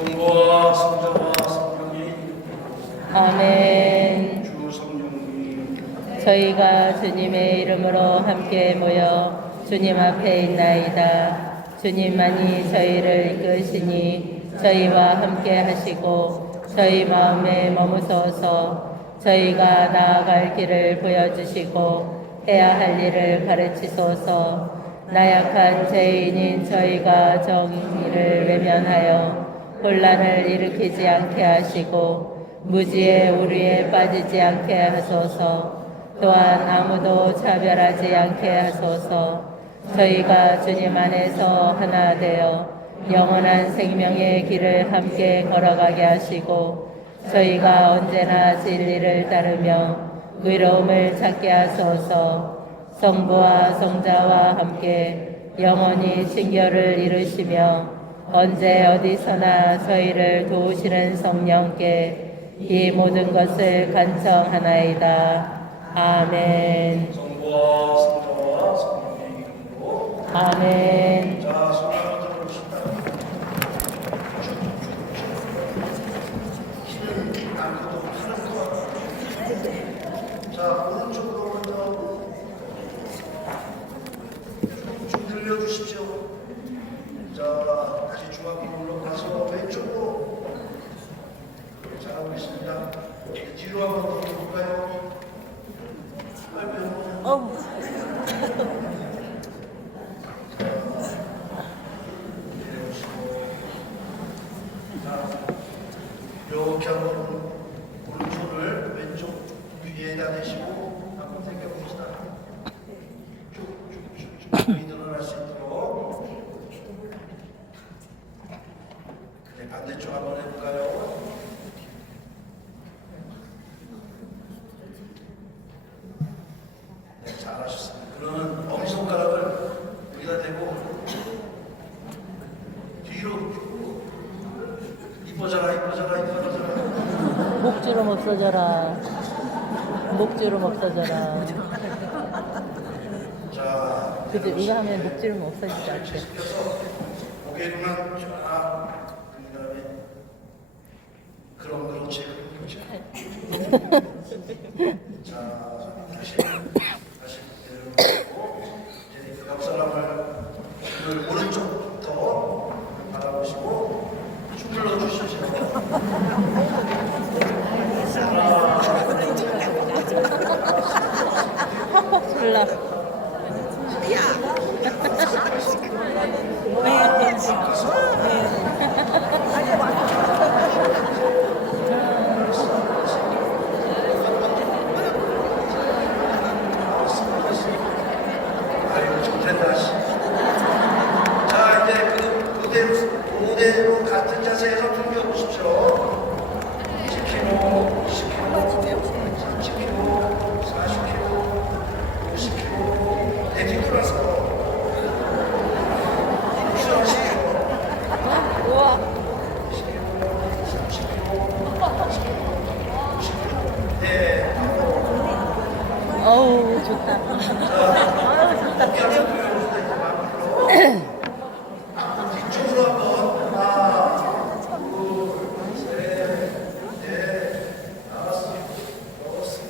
성부와 성자와 성령의 아멘. 주 성령님 저희가 주님의 이름으로 함께 모여 주님 앞에 있나이다. 주님만이 저희를 이끄시니 저희와 함께 하시고 저희 마음에 머무서서 저희가 나아갈 길을 보여주시고 해야 할 일을 가르치소서. 나약한 죄인인 저희가 정의를 외면하여 혼란을 일으키지 않게 하시고 무지의 오류에 빠지지 않게 하소서. 또한 아무도 차별하지 않게 하소서. 저희가 주님 안에서 하나 되어 영원한 생명의 길을 함께 걸어가게 하시고 저희가 언제나 진리를 따르며 의로움을 찾게 하소서. 성부와 성자와 함께 영원히 신결을 이루시며 언제 어디서나 저희를 도우시는 성령께 이 모든 것을 간청하나이다. 아멘. 성부와 성자와 성령의 이름으로 아멘. 자, 손을 한번 들어보십시다. 키는 남고도 하는 것. 자, 오른쪽으로 먼저 좀 늘려주십시오. 자, 다시 중앙으로 올라가서 왼쪽으로. 잘하고 있습니다. 뒤로 한번 돌아볼까요? 아이고. 이렇게 한번 오른손을 왼쪽 위에다 대시고 한번 당겨봅시다. 쭉쭉쭉쭉 힘이 늘어날 수 있도록. 그래, 반대쪽 한번 해볼까요? 네, 잘하셨습니다. 그러면 엄지손가락을 여기다 대고 뒤로 이뻐져라 이뻐져라 이뻐져라. 목주름 없어져라. 목주름 없어져라. 자, 그죠? 이거 하면 목주름 없어지지 않게. 숙여서 고개로만 쫙 그다음에 그럼 그렇지 자, 다시 내려놓고 이제 옆 사람을 오른쪽부터 바라보시고 쭉 눌러주시죠. 팍팍 술라. 아이고 좋겠다. 자, 이제 그대로 같은 자세에서 당겨보십시오. 10kg, 20kg, 30kg, 40kg, 50kg, 내 뒤돌아서 수영하십시오. 우와. 30kg, 네. 어우, 좋다. 뒤쪽으로 한번 하나, 둘, 셋, 넷, 다섯, 여섯,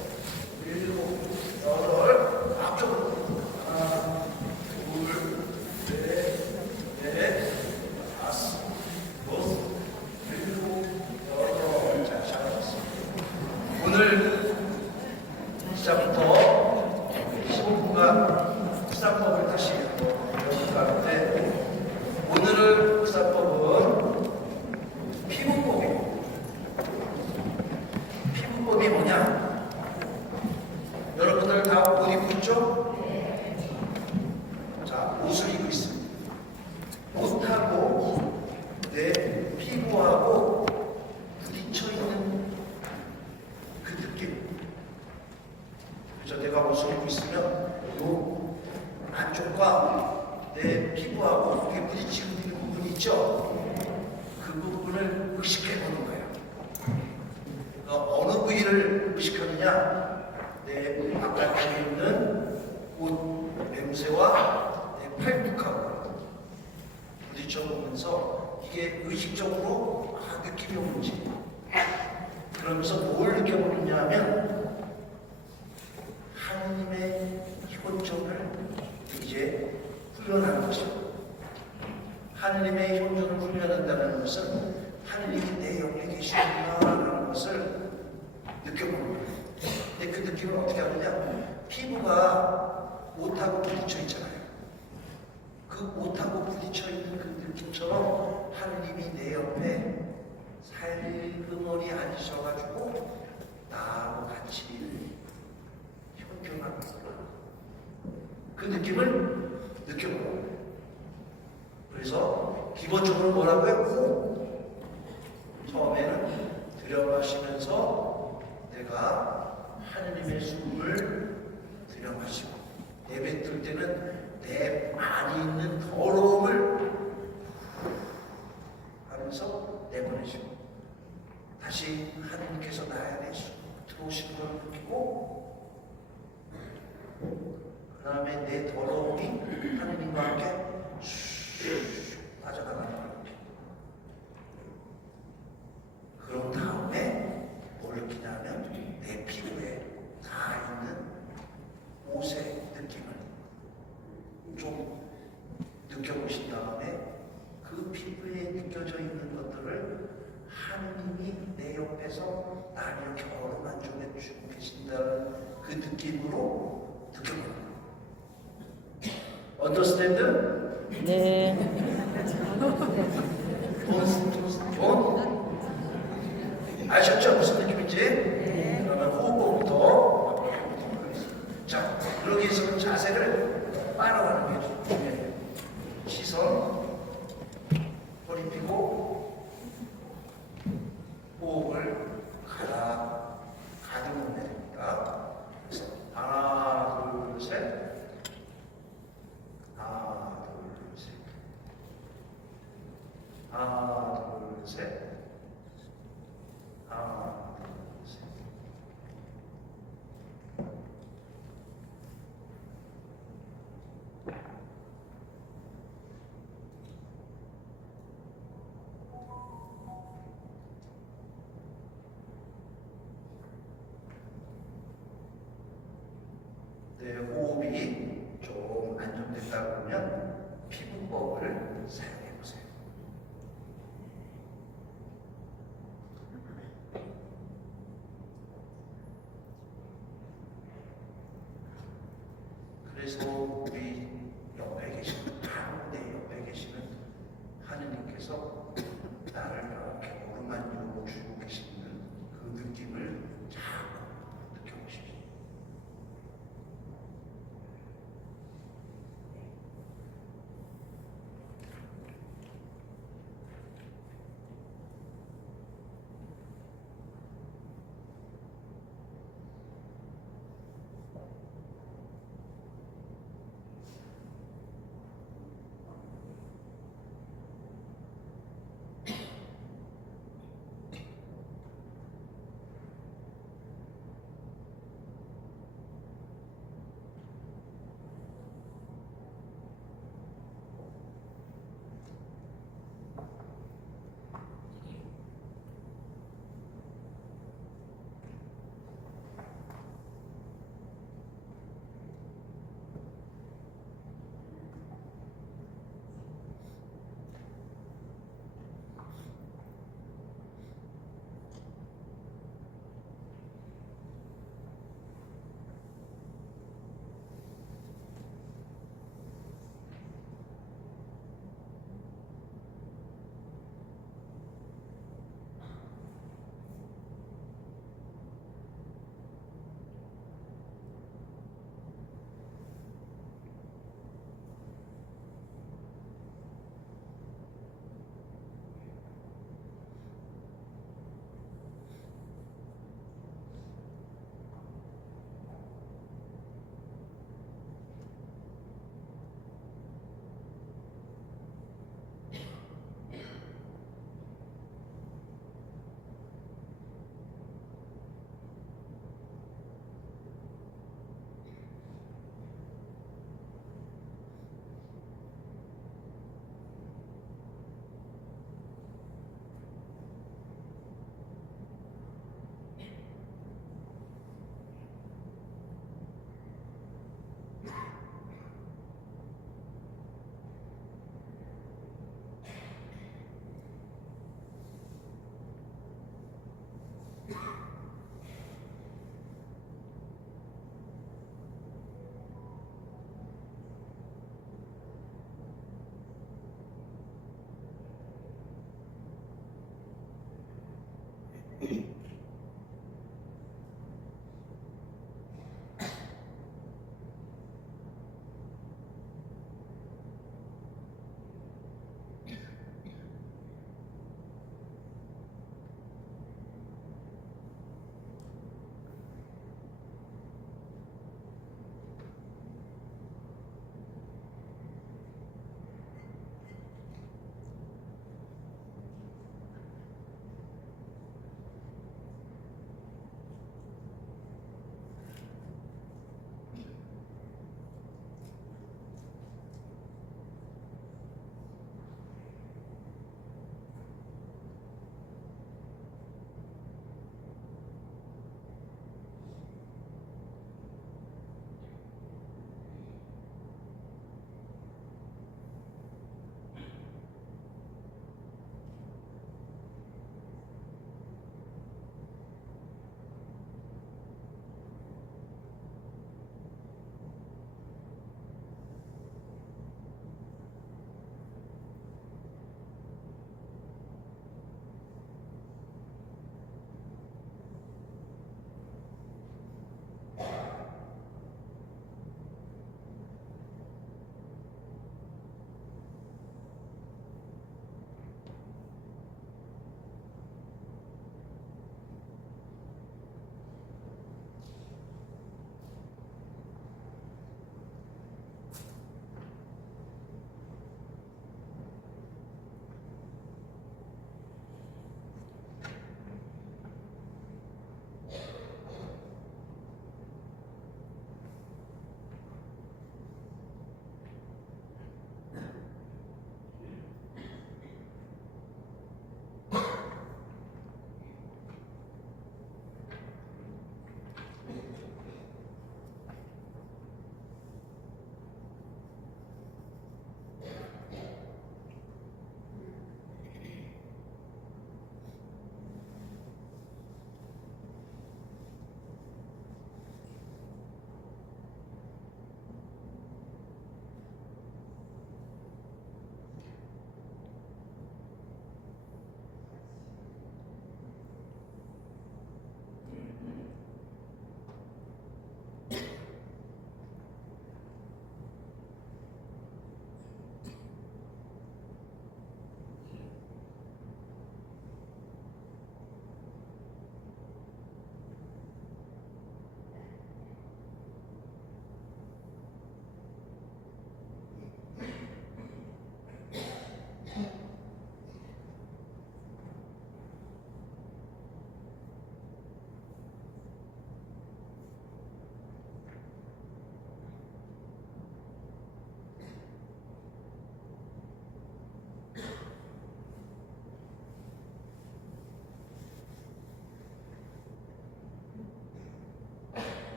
일곱, 여덟, 앞쪽으로 하나, 둘, 셋, 넷, 다섯, 여섯, 일곱, 여덟. 자, 잘하셨습니다. 오늘 시작부터 15분간 의사법을 다시 배워볼까는데 오늘의 의사법은 피부법입니다. 피부법이 뭐냐? 여러분들 다 옷 입고 있죠? 자, 옷을 입고 있습니다. 옷하고 내 피부하고 부딪혀 있는 그 느낌. 그래서 내가 옷을 입고 있으면 요 안쪽과 내 피부하고 이게 부딪히고 있는 부분이 있죠? 그 부분을 의식해 보는 거예요. 그러니까 어느 부위를 의식하느냐? 내 바깥쪽에 있는 옷 냄새와 내 팔뚝하고 부딪혀 보면서 이게 의식적으로 필요한지. 그러면서 뭘 느껴보느냐 하면 하느님의 효정을 이제 훈련하는 것이고, 하느님의 효정을 훈련한다는 것은 하느님이 내 옆에 계시구나라는 것을 느껴보는 거예요. 근데 그 느낌을 어떻게 하느냐? 피부가 옷하고 부딪혀 있잖아요. 그 옷하고 부딪혀 있는 그 느낌처럼 하느님이 내 옆에 살그머리 앉으셔가지고 나하고 같이 현존하는 거예요. 그 느낌을 느껴보는 거예요. 그래서 기본적으로 뭐라고요? 호흡. 처음에는 들여마시면서 내가 하느님의 숨을 들여마시고, 내뱉을 때는 내 안에 있는 더러움을 하면서 내보내시고, 다시 하느님께서 나의 안에 들어오시는 걸 느끼고, 그 다음에 내 더러움이 하느님과 함께 빠져나가는 거예요. 그런 다음에 뭘 느끼냐면 내 피부에 다 있는 옷의 느낌을 좀 느껴보신 다음에 그 피부에 느껴져 있는 것들을 하느님이 내 옆에서 나를 이렇게 어루만져 주고 계신다는 그 느낌으로 느껴보는 거예요. 언더스탠드? 네. 돈? 아셨죠? 무슨 느낌인지? 그러면 호흡법부터 해보도록 하겠습니다. 자, 그러기 위해서는 자세를 따라가는 게 중요해요. 시선, 허리 펴고, 호흡을 가득 내립니다. 그래서 하나, 둘, 셋. 하나, 둘, 셋. 하나, 둘, 셋. 하나, 둘, 셋. 내 호흡이 좀 안정됐다 그러면 피부법을 사용해 보세요. 그래서 우리 옆에 계시는, 바로 내 옆에 계시는 하느님께서 나를 이렇게 어루만져 주고 계시는 그 느낌을 자꾸 느껴보십시오.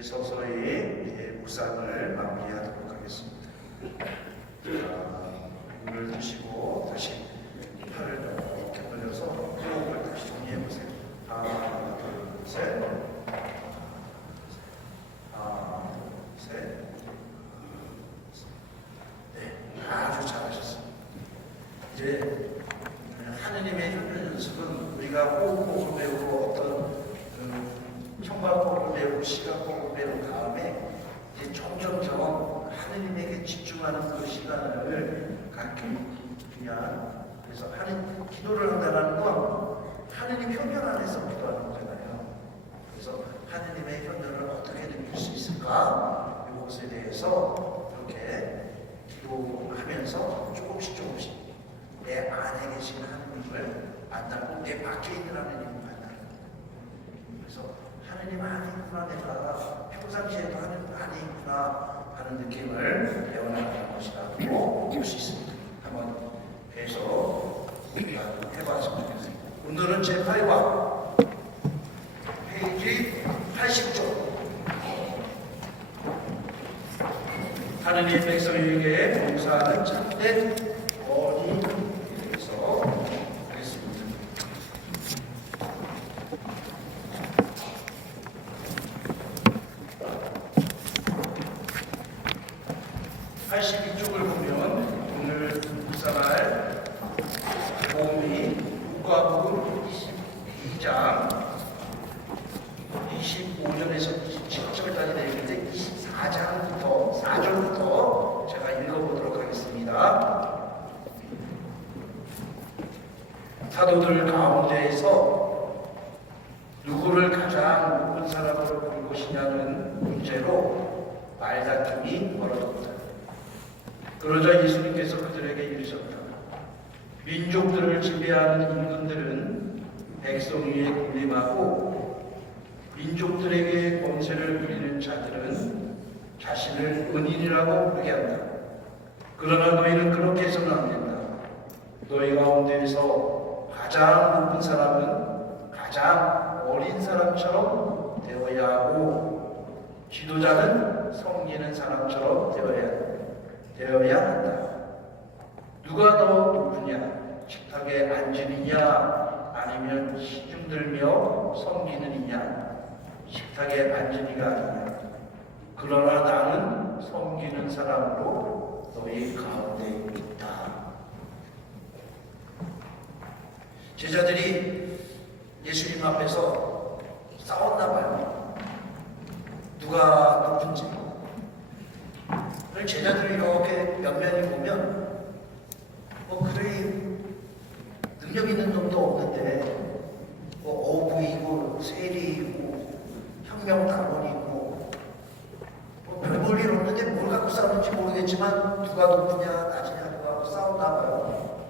이제 서서히 이제 묵상을 마무리하도록 하겠습니다. 자, 물을 드시고 다시 팔을 이렇게 벌려서 호흡을 다시 정리해 보세요. 하나, 둘, 셋. 하나, 둘, 셋. 네, 아주 잘하셨습니다. 이제 하느님의 연습은 우리가 호흡을 배우고 어떤 청각법을 배우고 시각법을 배운 다음에 이제 점점점 하느님에게 집중하는 그 시간을 갖게 중요한, 그래서 기도를 한다는 건 하느님 편견 안에서 기도하는 거잖아요. 그래서 하느님의 편견을 어떻게 느낄 수 있을까? 이것에 대해서 이렇게 기도하면서 조금씩 내 안에 계신 하느님을 만나고 내 밖에 있는 하느님을 만나는 거예요. 그래서 하느님 안에 있구나, 내가 평상시에도 하느님 안에 있구나 하는 느낌을 배워나가는 것이라고 볼 수 있습니다. 한번 해서 해봤으면 좋겠습니다. 오늘은 제8과 페이지 80쪽 하느님 백성에게 봉사하는 참된 권위에 대해서 하겠습니다. 82쪽을 보면 오늘 묵상할 복음이 누가복음 22장 25절에서 27절까지 되어 있는데 24장부터 4절부터 제가 읽어보도록 하겠습니다. 사도들 가운데에서 누구를 가장 높은 사람으로 볼 것이냐는 문제로 말다툼이 벌어졌다. 그러자 예수님께서 그들에게 이르셨다. 민족들을 지배하는 임금들은 백성 위에 군림하고 민족들에게 권세를 부리는 자들은 자신을 은인이라고 부르게 한다. 그러나 너희는 그렇게 해서는 안 된다. 너희 가운데에서 가장 높은 사람은 가장 어린 사람처럼 되어야 하고 지도자는 섬기는 사람처럼 되어야 한다. 누가 더 높으냐? 식탁에 앉으느냐? 아니면 시중들며 섬기느냐? 식탁에 앉으니가 아니냐? 그러나 나는 섬기는 사람으로 너희 가운데 있다. 제자들이 예수님 앞에서 싸웠나 봐요. 누가 높은지. 제자들이 이렇게 면면히 보면 그래 능력 있는 놈도 없는데 어부이고 세리이고 혁명당원이고 별 볼 일 없는데 뭘 갖고 싸우는지 모르겠지만 누가 높으냐 낮으냐 누가 갖고 싸우나 봐요.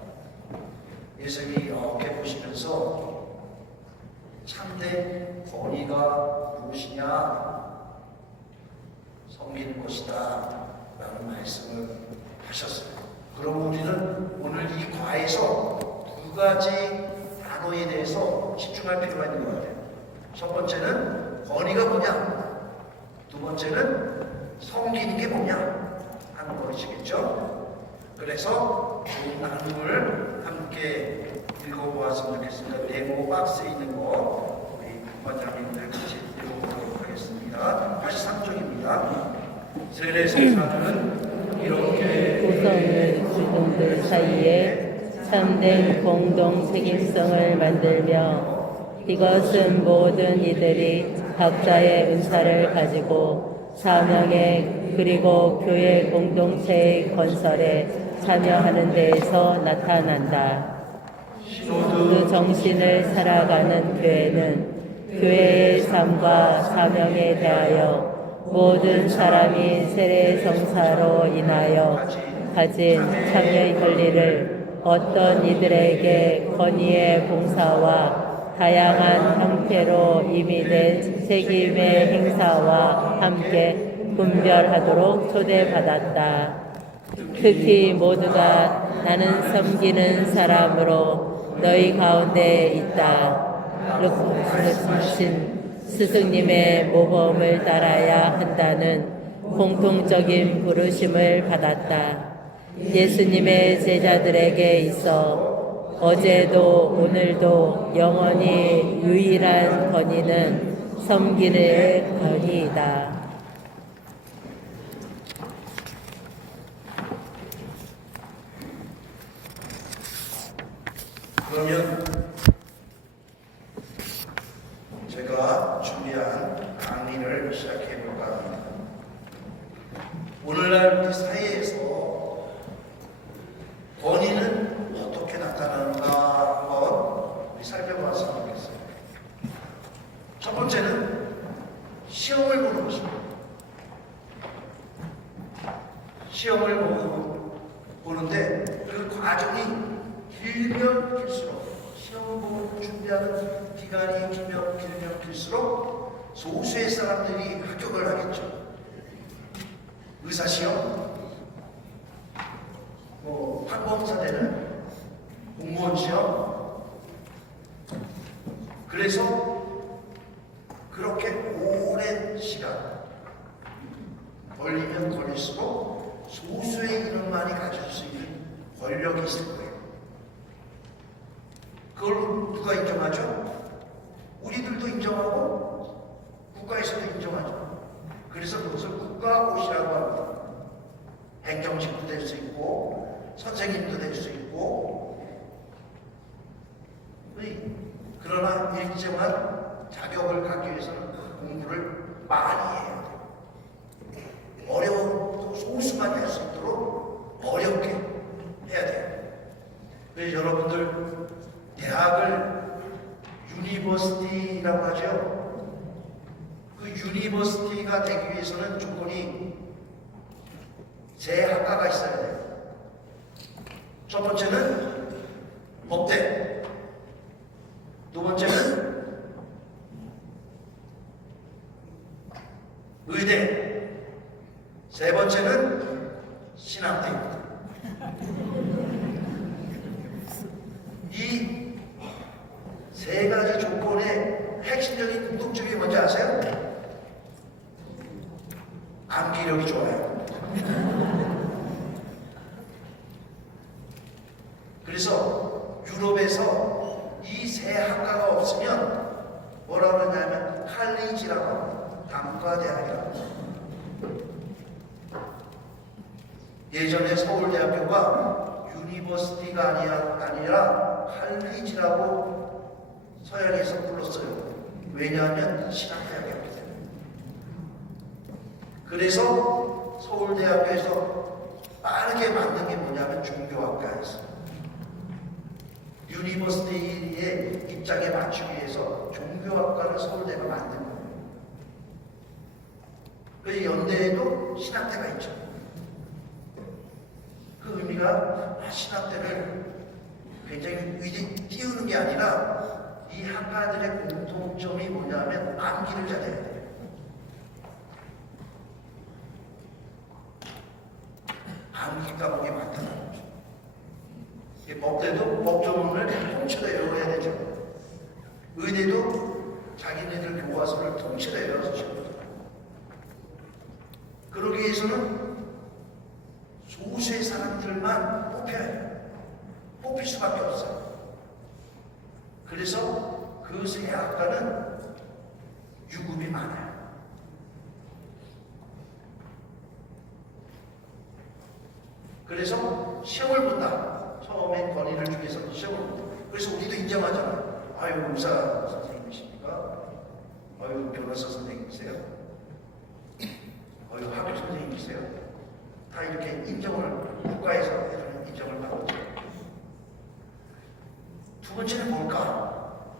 예수님이 이렇게 보시면서 참된 권위가 무엇이냐? 섬기는 것이다 라는 말씀을 하셨어요. 그럼 우리는 오늘 이 과에서 두 가지 단어에 대해서 집중할 필요가 있는 것 같아요. 첫 번째는 권위가 뭐냐? 두 번째는 섬기는 게 뭐냐? 하는 것이겠죠. 그래서 두 나눔을 함께 읽어보았으면 좋겠습니다. 네모 박스에 있는 거 우리 원장님들 같이 읽어보도록 하겠습니다. 83쪽입니다. 세례 성사는 이렇게 구성을 주동들 사이에 참된 공동 책임성을 만들며 이것은 모든 이들이 각자의 은사를 가지고 사명에 그리고 교회 공동체의 건설에 참여하는 데에서 나타난다. 그 정신을 살아가는 교회는 교회의 삶과 사명에 대하여 모든 사람이 세례 성사로 인하여 가진 참여의 권리를 어떤 이들에게 권위의 봉사와 다양한 형태로 임의된 책임의 행사와 함께 분별하도록 초대받았다. 특히 모두가 나는 섬기는 사람으로 너희 가운데 있다. 룩신 스승님의 모범을 따라야 한다는 공통적인 부르심을 받았다. 예수님의 제자들에게 있어 어제도 오늘도 영원히 유일한 권위는 섬기는 권위이다. 그러면 제가 준비한 강의를 시작해 볼까 합니다. 오늘날 우리 사회에서 권위는 그런데 그 과정이 길면 길수록 시험 보고 준비하는 기간이 길면 길수록 소수의 사람들이 합격을 하겠죠. 의사시험, 항공사 되는 공무원 시험. 그래서 그렇게 오랜 시간 걸리면 걸릴수록 소수의 인원만이 가질 수 있는 권력이 있을 거예요. 그걸 누가 인정하죠? 우리들도 인정하고 국가에서도 인정하죠. 그래서 그것을 국가고시라고 합니다. 행정직도 될 수 있고 선생님도 될 수 있고, 그러나 일정한 자격을 갖기 위해서는 공부를 많이 해야 돼요. 어려운 소수만 할 수 있도록 어렵게 해야 돼요. 그래서 여러분들 대학을 유니버시티라고 하죠. 그 유니버시티가 되기 위해서는 조건이 세 학과가 있어야 돼요. 첫 번째는 법대, 두 번째는 의대, 세 번째는 신학대입니다. 이 세 가지 조건의 핵심적인 공통점이 뭔지 아세요? 암기력이 좋아요. 그래서 유럽에서 이 세 학과가 없으면 뭐라고 그러냐면 칼리지라고 합니다. 단과대학이라고 합니다. 예전에 서울대학교가 유니버시티가 아니라 칼리지라고 서양에서 불렀어요. 왜냐하면 신학대학이었기 때문에. 그래서 서울대학교에서 빠르게 만든 게 뭐냐면 종교학과였어요. 유니버시티의 입장에 맞추기 위해서 종교학과를 서울대가 만든 거예요. 그래서 연대에도 신학대가 있죠. 그 의미가 신학대를 굉장히 위에 띄우는 게 아니라 이 학과들의 공통점이 뭐냐면 암기를 잘해야 돼요. 암기 과목이 많다는 거죠. 법대도 법조문을 통째로 외워야 되죠. 의대도 자기네들 교과서를 통째로 외워서 시험을 봐요. 그러기 위해서는 소수의 사람들만 뽑혀야 해요. 뽑힐 수밖에 없어요. 그래서 그 세 학과는 유급이 많아요. 그래서 시험을 본다. 처음엔 권위를 주기 위해서 시험을 본다. 그래서 우리도 인정하잖아요. 아유, 의사 선생님이십니까? 아유, 변호사 선생님이세요? 아유, 학교 선생님이세요? 다 이렇게 인정을, 국가에서 인정을 받았죠. 두 번째는 뭘까?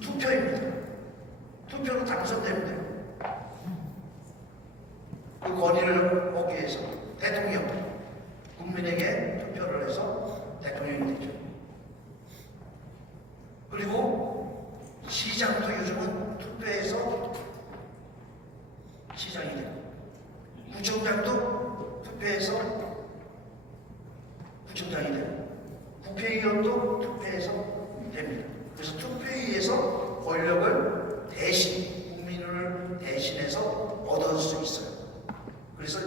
투표입니다. 투표로 당선되면 돼요. 그 권위를 얻기 위해서 대통령, 국민에게 투표를 해서 대통령이 되죠. 그리고 시장도 요즘은 투표해서 시장이 되고, 구청장도 투표해서 구청장이 되고, 국회의원도 투표해서 됩니다. 그래서 투표에 의해서 권력을 국민을 대신해서 얻을 수 있어요. 그래서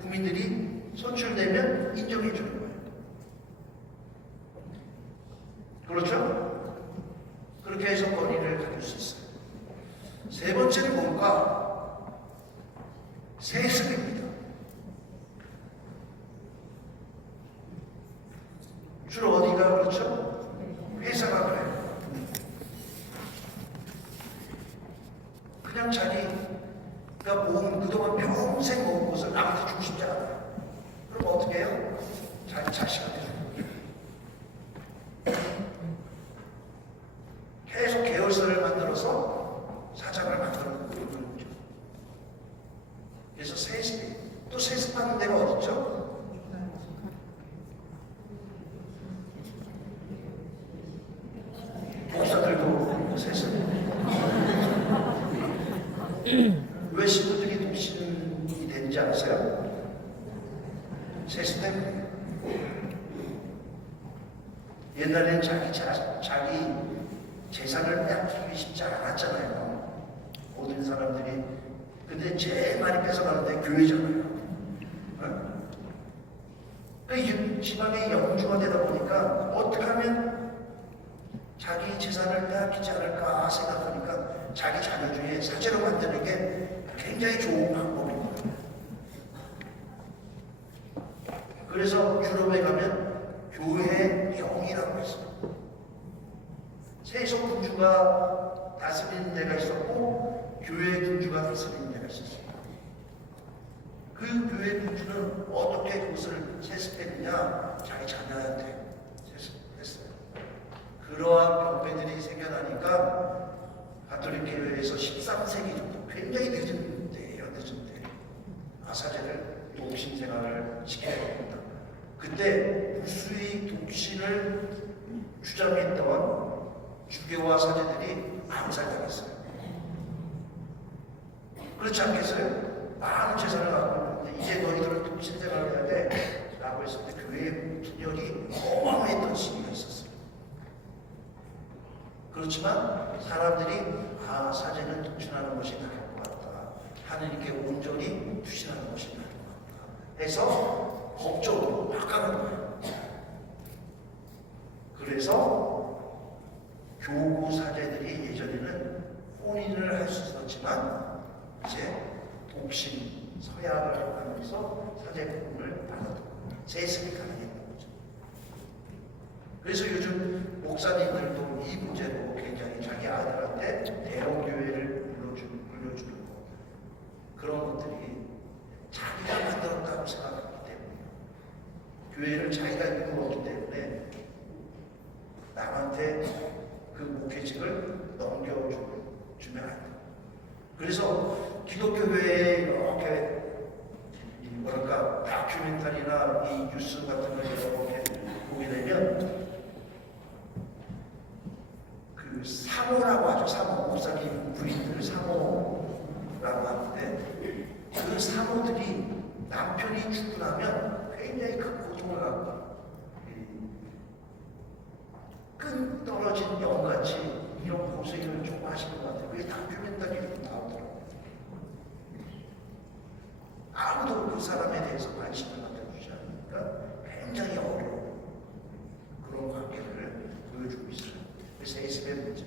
국민들이 선출되면 인정해 주는 거예요. 그렇죠? 그렇게 해서 권위를 가질 수 있어요. 세 번째는 뭔가? 세습입니다. 주로 어디가 그렇죠? 회사가 그래요. 그냥 자기가 그동안 평생 모은 것을 남한테 주고 싶지 않아요. 그럼 어떻게 해요? 자기 자식한테 주는 거죠. 계속 계열사를 만들어서 사장을 만들어 놓는 거죠. 그래서 세습이, 또 세습하는 데가 어딨죠? 옛날에는 자기 재산을 뺏기기 쉽지 않았잖아요. 모든 사람들이. 근데 제일 많이 뺏어가는데 교회잖아요. 그 지방의 영주가 되다 보니까 어떻게 하면 자기 재산을 빼앗기지 않을까 생각하니까 자기 자녀 중에 사제로 만드는 게 굉장히 좋은 방법인 거예요. 그래서 유럽에 가면 교회 영이라고 했어요. 세속 군주가 다스리는 데가 있었고 교회 군주가 다스리는 데가 있었어요. 그 교회 군주는 어떻게 그것을 세습했느냐? 자기 자녀한테 세습했어요. 그러한 병폐들이 생겨나니까 가톨릭 교회에서 13세기 정도, 굉장히 늦은 때예요. 늦은 때 아사제를 독신 생활을 시켜야 됩니다. 그때 무수히 독신을 주장했던 주교와 사제들이 암살당했어요. 그렇지 않겠어요? 많은 재산을 갖고 있는데 이제 너희들은 독신 생활을 해야 돼 라고 했을 때 교회의 분열이 어마어마했던 시기가 있었어요. 그렇지만 사람들이 사제는 독신하는 것이 나을 것 같다, 하느님께 온전히 투신하는 것이 나을 것 같다 해서 법적으로 바꿔는 거예요. 그래서 교구 사제들이 예전에는 혼인을 할 수 있었지만 이제 독신 서약을 하면서 사제분을 받아도 세습이 가능했던 거죠. 그래서 요즘 목사님들도 이 문제로 굉장히 자기 아들한테 대형교회를 물려주는 거, 그런 것들이 자기가 만들었다고 생각하기 때문에, 교회를 자기가 이루었기 때문에 남한테 그 목회직을 넘겨주면 안 돼. 그래서 기독교회에 이렇게 뭐랄까 다큐멘터리나 이 뉴스 같은 걸 이렇게 보게 되면 그 사모라고 하죠. 사모, 목사님 부인들 사모라고 하는데 그 사모들이 남편이 죽고 나면 굉장히 큰 고통을 갖고 끈 떨어진 영같이 이런 고생을 좀 하시는 것 같아요. 그게 다큐멘터리로 나오더라고요. 아무도 그 사람에 대해서 관심을 가져주지 않으니까 굉장히 어려운 그런 관계를 보여주고 있어요. 그래서 세습의 문제.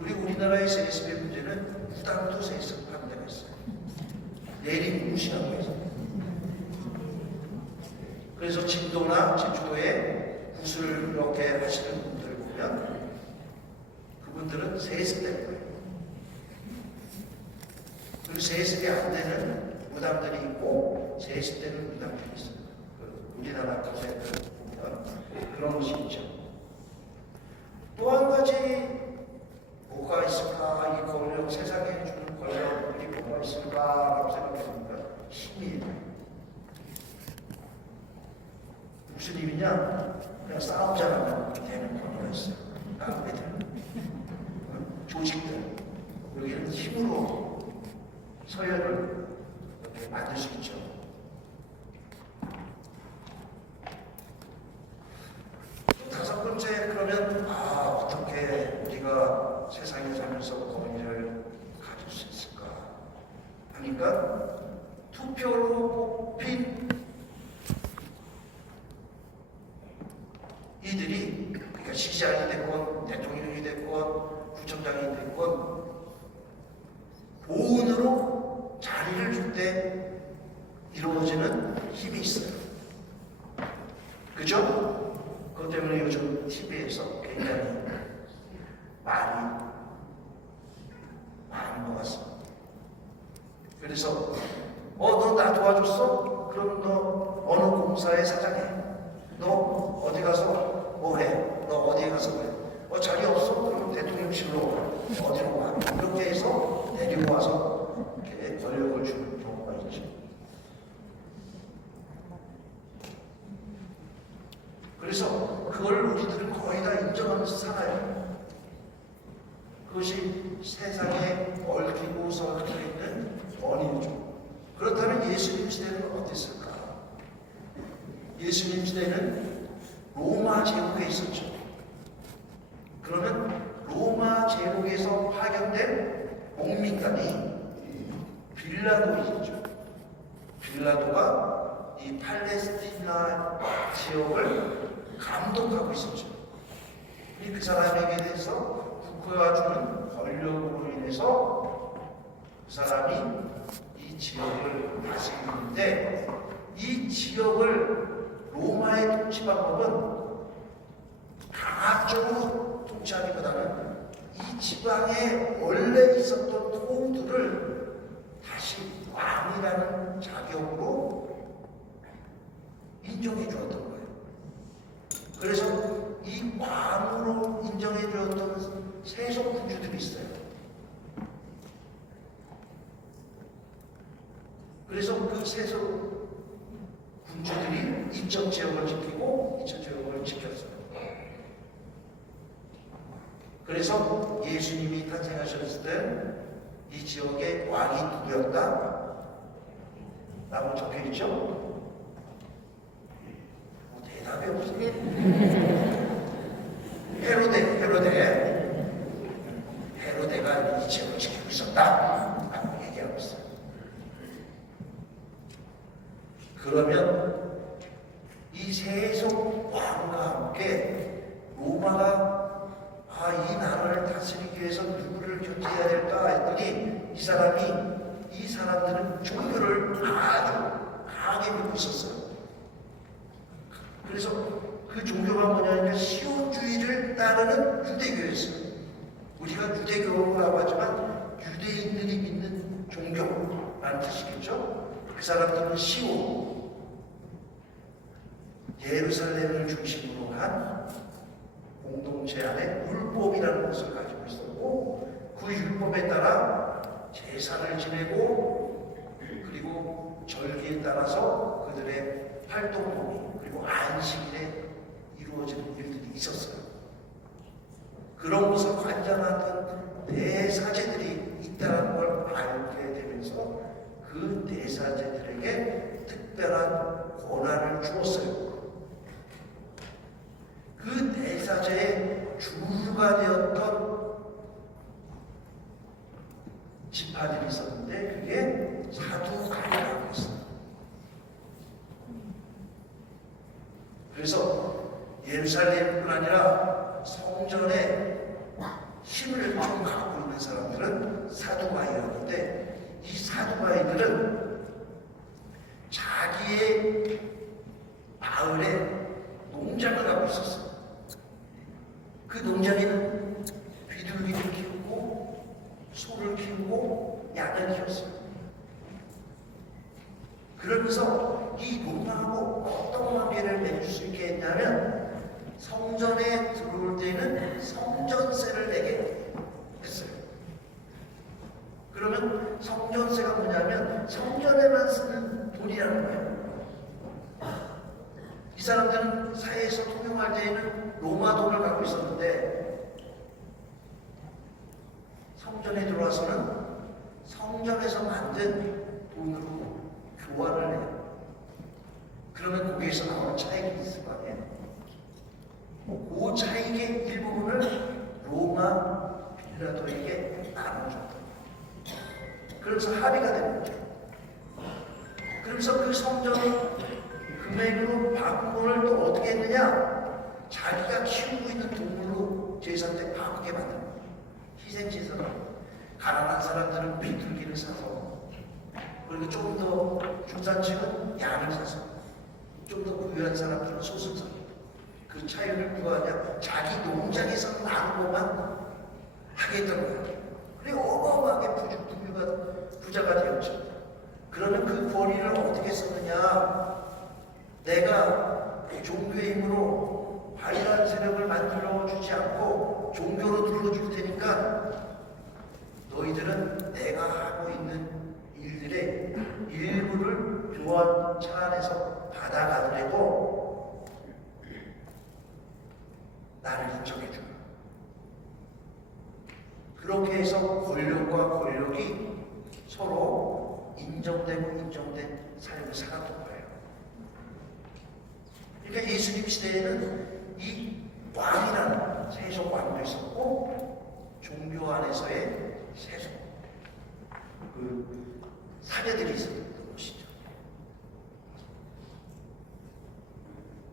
그리고 우리나라의 세습의 문제는 무당도 세습하는 데가 있어요. 내림 무시라고 해서. 그래서 진도나 제주도에 구슬을 이렇게 하시는 분들 보면 그분들은 세습된 거예요. 그리고 세습이 안 되는 무당들이 있고 세습되는 무당들이 있어요. 우리나라 곳에 보면 그런 것이 있죠. 또 한 가지 뭐가 있을까? 이 권력, 세상에 주는 권력이 뭐가 있을까라고 생각해보니까 힘이에요. 무슨 힘이냐? 그냥 싸우지 않으면 되는 권력이 있어요. 깡패들, 조직들, 여기는 힘으로 서열을 이렇게 만들 수 있죠. 다섯 번째, 그러면 어떻게 우리가 세상에 살면서 권위를 가질 수 있을까 하니까 투표로 뽑힌 이들이, 그러니까 시장이 됐건 대통령이 됐건 구청장이 됐건 보은으로 자리를 줄 때 이루어지는 힘이 있어요. 그죠? 그것 때문에 요즘 TV에서 굉장히 많이 것 같습니다. 그래서 너 나 도와줬어? 그럼 너 어느 공사의 사장해. 너 어디 가서 뭐해? 너 어디에 가서 뭐해? 자리 없어? 그럼 대통령실로 어디로 가? 이렇게 해서 데리고 와서 이렇게 권력을 주는 경우가 있죠. 그래서 그걸 우리들은 거의 다 인정하면서 살아요. 그것이 세상에 얽히고 설켜 있는 원인이죠. 그렇다면 예수님 시대는 어땠을까? 예수님 시대는 로마 제국에 있었죠. 그러면 로마 제국에서 파견된 복민단이 빌라도이죠. 빌라도가 이 팔레스티나 지역을 감독하고 있었죠. 그 사람에게 대해서 국가가 주는 권력으로 인해서 그 사람이 이 지역을 다스리는데, 이 지역을 로마의 통치 방법은 강압적으로 통치하기보다는 이 지방에 원래 있었던 토우들을 다시 왕이라는 자격으로 인정해 주었던 거예요. 그래서 이 왕으로 인정해 주었던 세속 군주들이 있어요. 그래서 그 세속 군주들이 이쪽 지역을 지키고 이쪽 지역을 지켰어요. 그래서 예수님이 탄생하셨을 때 이 지역의 왕이 누구였다? 라고 적혀있죠? 뭐 대답이 없어요. 헤로데가 이 지역을 지키고 있었다 라고 얘기하고 있어요. 그러면 이 세속 왕과 함께 로마가 이 나라를 다스리기 위해서 누구를 견제해야 될까 했더니 이 사람들은 종교를 아주 강하게 믿고 있었어요. 그래서 그 종교가 뭐냐면 시온주의를 따르는 유대교였어요. 우리가 유대교라고 하지만 유대인들이 믿는 종교라는 뜻이겠죠. 그 사람들은 시온, 예루살렘을 중심으로 한 공동체 안에 율법이라는 것을 가지고 있었고, 그 율법에 따라 제사를 지내고, 그리고 절기에 따라서 그들의 활동범위, 그리고 안식일에 이루어지는 일들이 있었어요. 그런 것을 관장하던 대사제들이 있다는 걸 알게 되면서 그 대사제들에게 특별한 권한을 주었어요. 그 대사제의 주류가 되었던 지파들이 있었는데 그게 사두가이라고 했어요. 그래서 예루살렘뿐 아니라 성전에 힘을 좀 갖고 있는 사람들은 사두가이였는데, 이 사두가이들은 자기의 마을에 농장을 갖고 있었어요. 그 농장에는 비둘기를 키우고 소를 키우고 양을 키웠어요. 그러면서 이 로마하고 어떤 관계를 맺을 수 있게 했냐면, 성전에 들어올 때는 성전세를 내게 했어요. 그러면 성전세가 뭐냐면 성전에만 쓰는 돈이라는 거예요. 이 사람들은 사회에서 통용할 때에는 로마 돈을 갖고 있었는데, 성전에 들어와서는 성전에서 만든 돈으로 교환을 해요. 그러면 거기에서 나오는 차익이 있을 거 아니에요. 그 차익의 일부분을 로마 빌라도에게 나눠줬다. 그래서 합의가 되는 거죠. 그래서 그 성전의 금액으로 바꾼 돈을 또 어떻게 했느냐? 자기가 키우고 있는 동물로 제사 때 바꾸게 만든 거예요. 희생제사로. 가난한 사람들은 비둘기를 사서, 그리고 좀 더 중산층은 양을 사서, 좀 더 부유한 사람들은 소를 사서. 그 차이를 누가 하냐? 자기 농장에서 나는 것만 하겠던 거예요. 그리고 어마어마하게 부자가 되었죠. 그러면 그 권위를 어떻게 썼느냐? 내가 종교의 힘으로 화려한 세력을 만들어 주지 않고 종교로 들어줄 테니까 너희들은 내가 하고 있는 일들의 일부를 교환 차 안에서 받아가더라도 나를 인정해 주라. 그렇게 해서 권력과 권력이 서로 인정되고 인정된 삶을 살았던 거예요. 그러니까 예수님 시대에는 이 왕이라는 세속 왕도 있었고 종교 안에서의 세속 그 사례들이 있었던 것이죠.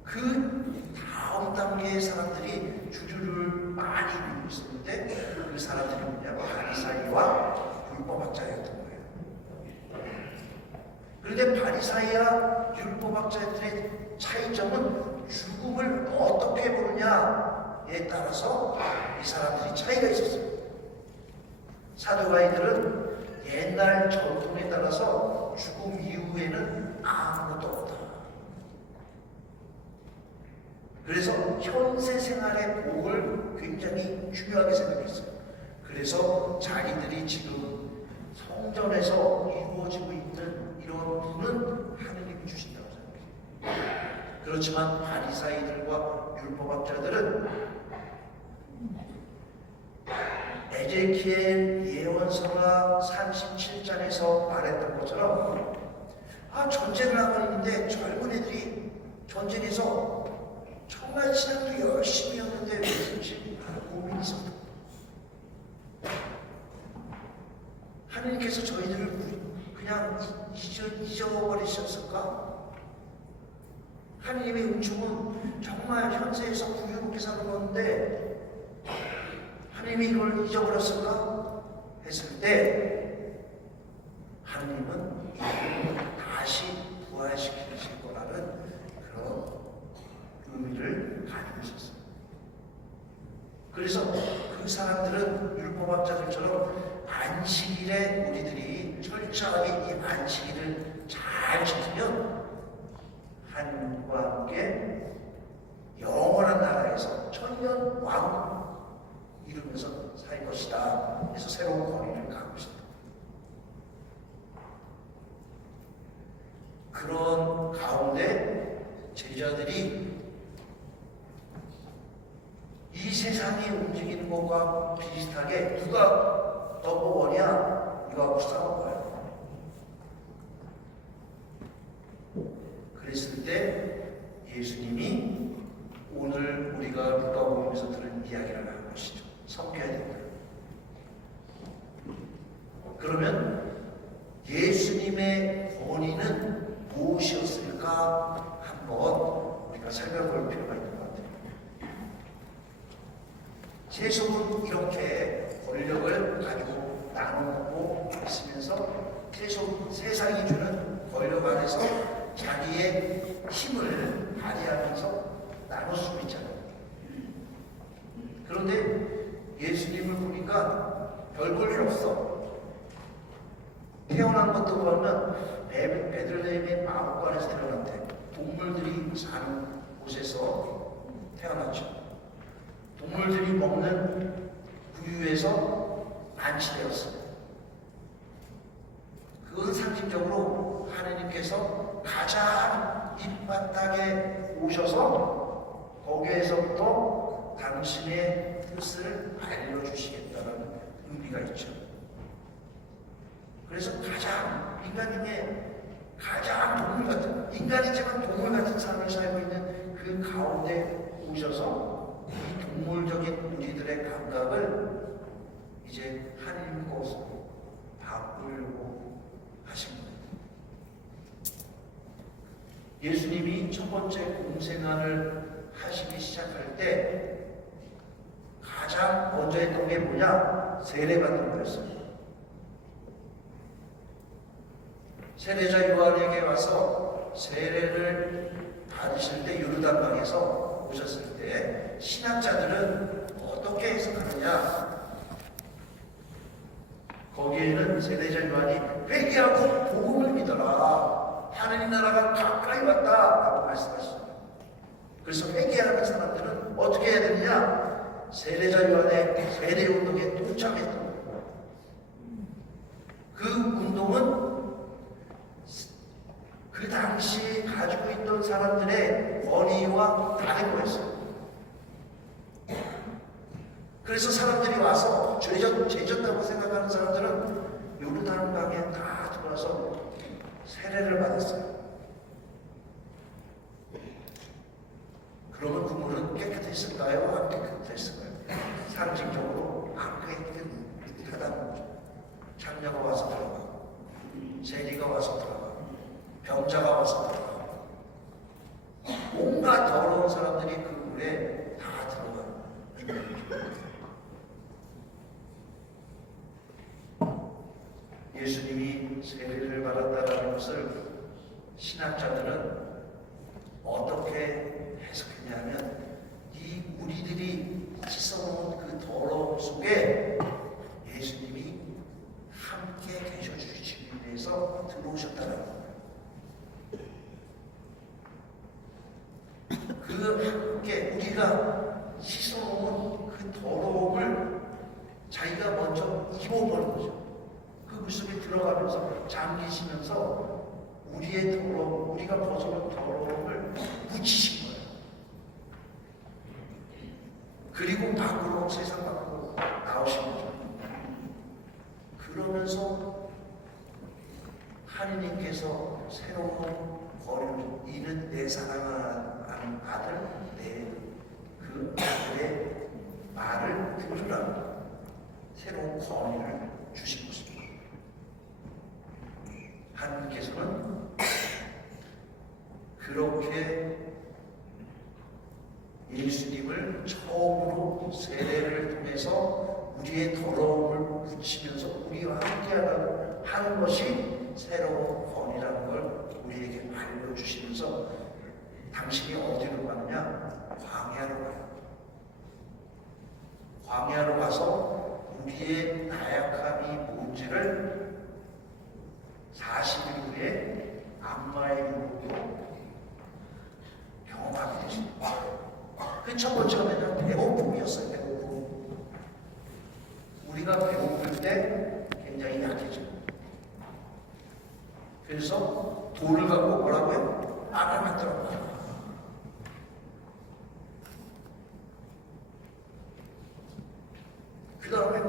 그 다음 단계의 사람들이 주류를 많이 이루고 있었는데 그 사람들이 뭐냐 바리사이와 율법학자였던 거예요. 그런데 바리사이와 율법학자들의 차이점은 죽음을 어떻게 보느냐에 따라서 이 사람들이 차이가 있었어요. 사두가이들은 옛날 전통에 따라서 죽음 이후에는 아무것도 없다. 그래서 현세 생활의 복을 굉장히 중요하게 생각했어요. 그래서 자기들이 지금 성전에서 이루어지고 있는 이런 부는 하느님이 주신다고 생각해요. 그렇지만 바리사이들과 율법학자들은 에제키엘 예언서가 37장에서 말했던 것처럼 전쟁을 하고 있는데 젊은 애들이 전쟁에서 정말 신앙도 열심히 했는데 왜 그런지 고민이 있었다. 하나님께서 저희들을 그냥 잊어버리셨을까? 하나님의 은총은 정말 현세에서 부유롭게 살아가는데 하나님이 이걸 잊어버렸을까? 했을 때 하나님은 이걸 다시 부활시키실 거라는 그런 의미를 가지고 있었어요. 그래서 그 사람들은 율법학자들처럼 안식일에 우리들이 철저하게 이 안식일을 잘 지키면 하나님과 함께 영원한 나라에서 천년 왕국 이루면서 살 것이다. 그래서 새로운 권위를 갖고 있습니다. 그런 가운데 제자들이 이 세상이 움직이는 것과 비슷하게 누가 넘버원이야? 이거하고 싸운 거예요. 그랬을 때 예수님이 오늘 우리가 누가복음에서 들은 이야기를 하는 것이죠. 섬겨야 된다. 그러면 예수님의 권위는 무엇이었을까 한번 우리가 살펴볼 필요가 있는 것 같아요. 세속은 이렇게 권력을 가지고 나누고 있으면서 세상이 주는 권력 안에서 자기의 힘을 발휘하면서 나눌 수 있잖아요. 그런데 예수님을 보니까 별 볼 일 없어. 태어난 것도 보면 베들레헴의 마구간에서 태어났대. 동물들이 사는 곳에서 태어났죠. 동물들이 먹는 구유에서 안치되었어요. 그건 상징적으로 하나님께서 가장 밑바닥에 오셔서 거기에서부터 당신의 뜻을 알려주시겠다는 의미가 있죠. 그래서 가장 인간 중에 가장 동물 같은, 인간이지만 동물 같은 삶을 살고 있는 그 가운데 오셔서 이 동물적인 우리들의 감각을 이제 하나님 것으로 바꾸려고 하신 겁니다. 예수님이 첫 번째 공생활을 하시기 시작할 때 가장 먼저 했던 게 뭐냐? 세례받는 거였어요. 세례자 요한에게 와서 세례를 받으실 때 요르단강에서 오셨을 때 신학자들은 어떻게 해석하느냐? 거기에는 세례자 요한이 회개하고 복음을 믿어라. 하느님 나라가 가까이 왔다. 라고 말씀하시죠. 그래서 회개하는 사람들은 어떻게 해야 되느냐? 세례자 요한의 세례운동에 동참했던 거예요. 그 운동은 그 당시 가지고 있던 사람들의 권위와 다른 거였어요. 그래서 사람들이 와서 죄졌다고 생각하는 사람들은 요르단강에 다 들어와서 세례를 받았어요. 그러면 그러면 그 물은 깨끗했을까요? 안 깨끗했을까요? 상징적으로 안 깨끗하다는 거죠. 장녀가 와서 들어가, 세리가 와서 들어가, 병자가 와서 들어가, 온갖 더러운 사람들이 그 물에 다 들어가. 예수님이 세례를 받았다는 것을 신학자들은 어떻게 해석했냐면, 이 우리들이 씻어놓은 그 더러움 속에 예수님이 함께 계셔주시기 위해서 들어오셨다는 거예요. 그 함께 우리가 씻어놓은 그 더러움을 자기가 먼저 입어버린 거죠. 그 물속에 들어가면서 잠기시면서 우리의 더러움, 우리가 벗어놓은 더러움을 묻히신 거예요. 그리고 밖으로, 세상 밖으로 나오신 거죠. 그러면서 하느님께서 새로운 거리를, 이는 내 사랑하는 아들, 그 아들의 말을 들으라고 새로운 권위를 주신 것입니다. 하느님께서는 그렇게 예수님을 처음으로 세례를 통해서 우리의 더러움을 묻히면서 우리와 함께하라고 하는 것이 새로운 권위라는 걸 우리에게 알려주시면서 당신이 어디로 가느냐? 광야로 가요. 광야로 가서 우리의 나약함이 뭔지를 40일 후에 악마의 유혹으로 경험하게 되십니다. 그 첫 번째가 뭐냐면 배고픔이었어요. 배고픔. 우리가 배고플 때 굉장히 약해져요. 그래서 돌을 갖고 뭐라고요? 빵을 만들어요. 그 다음에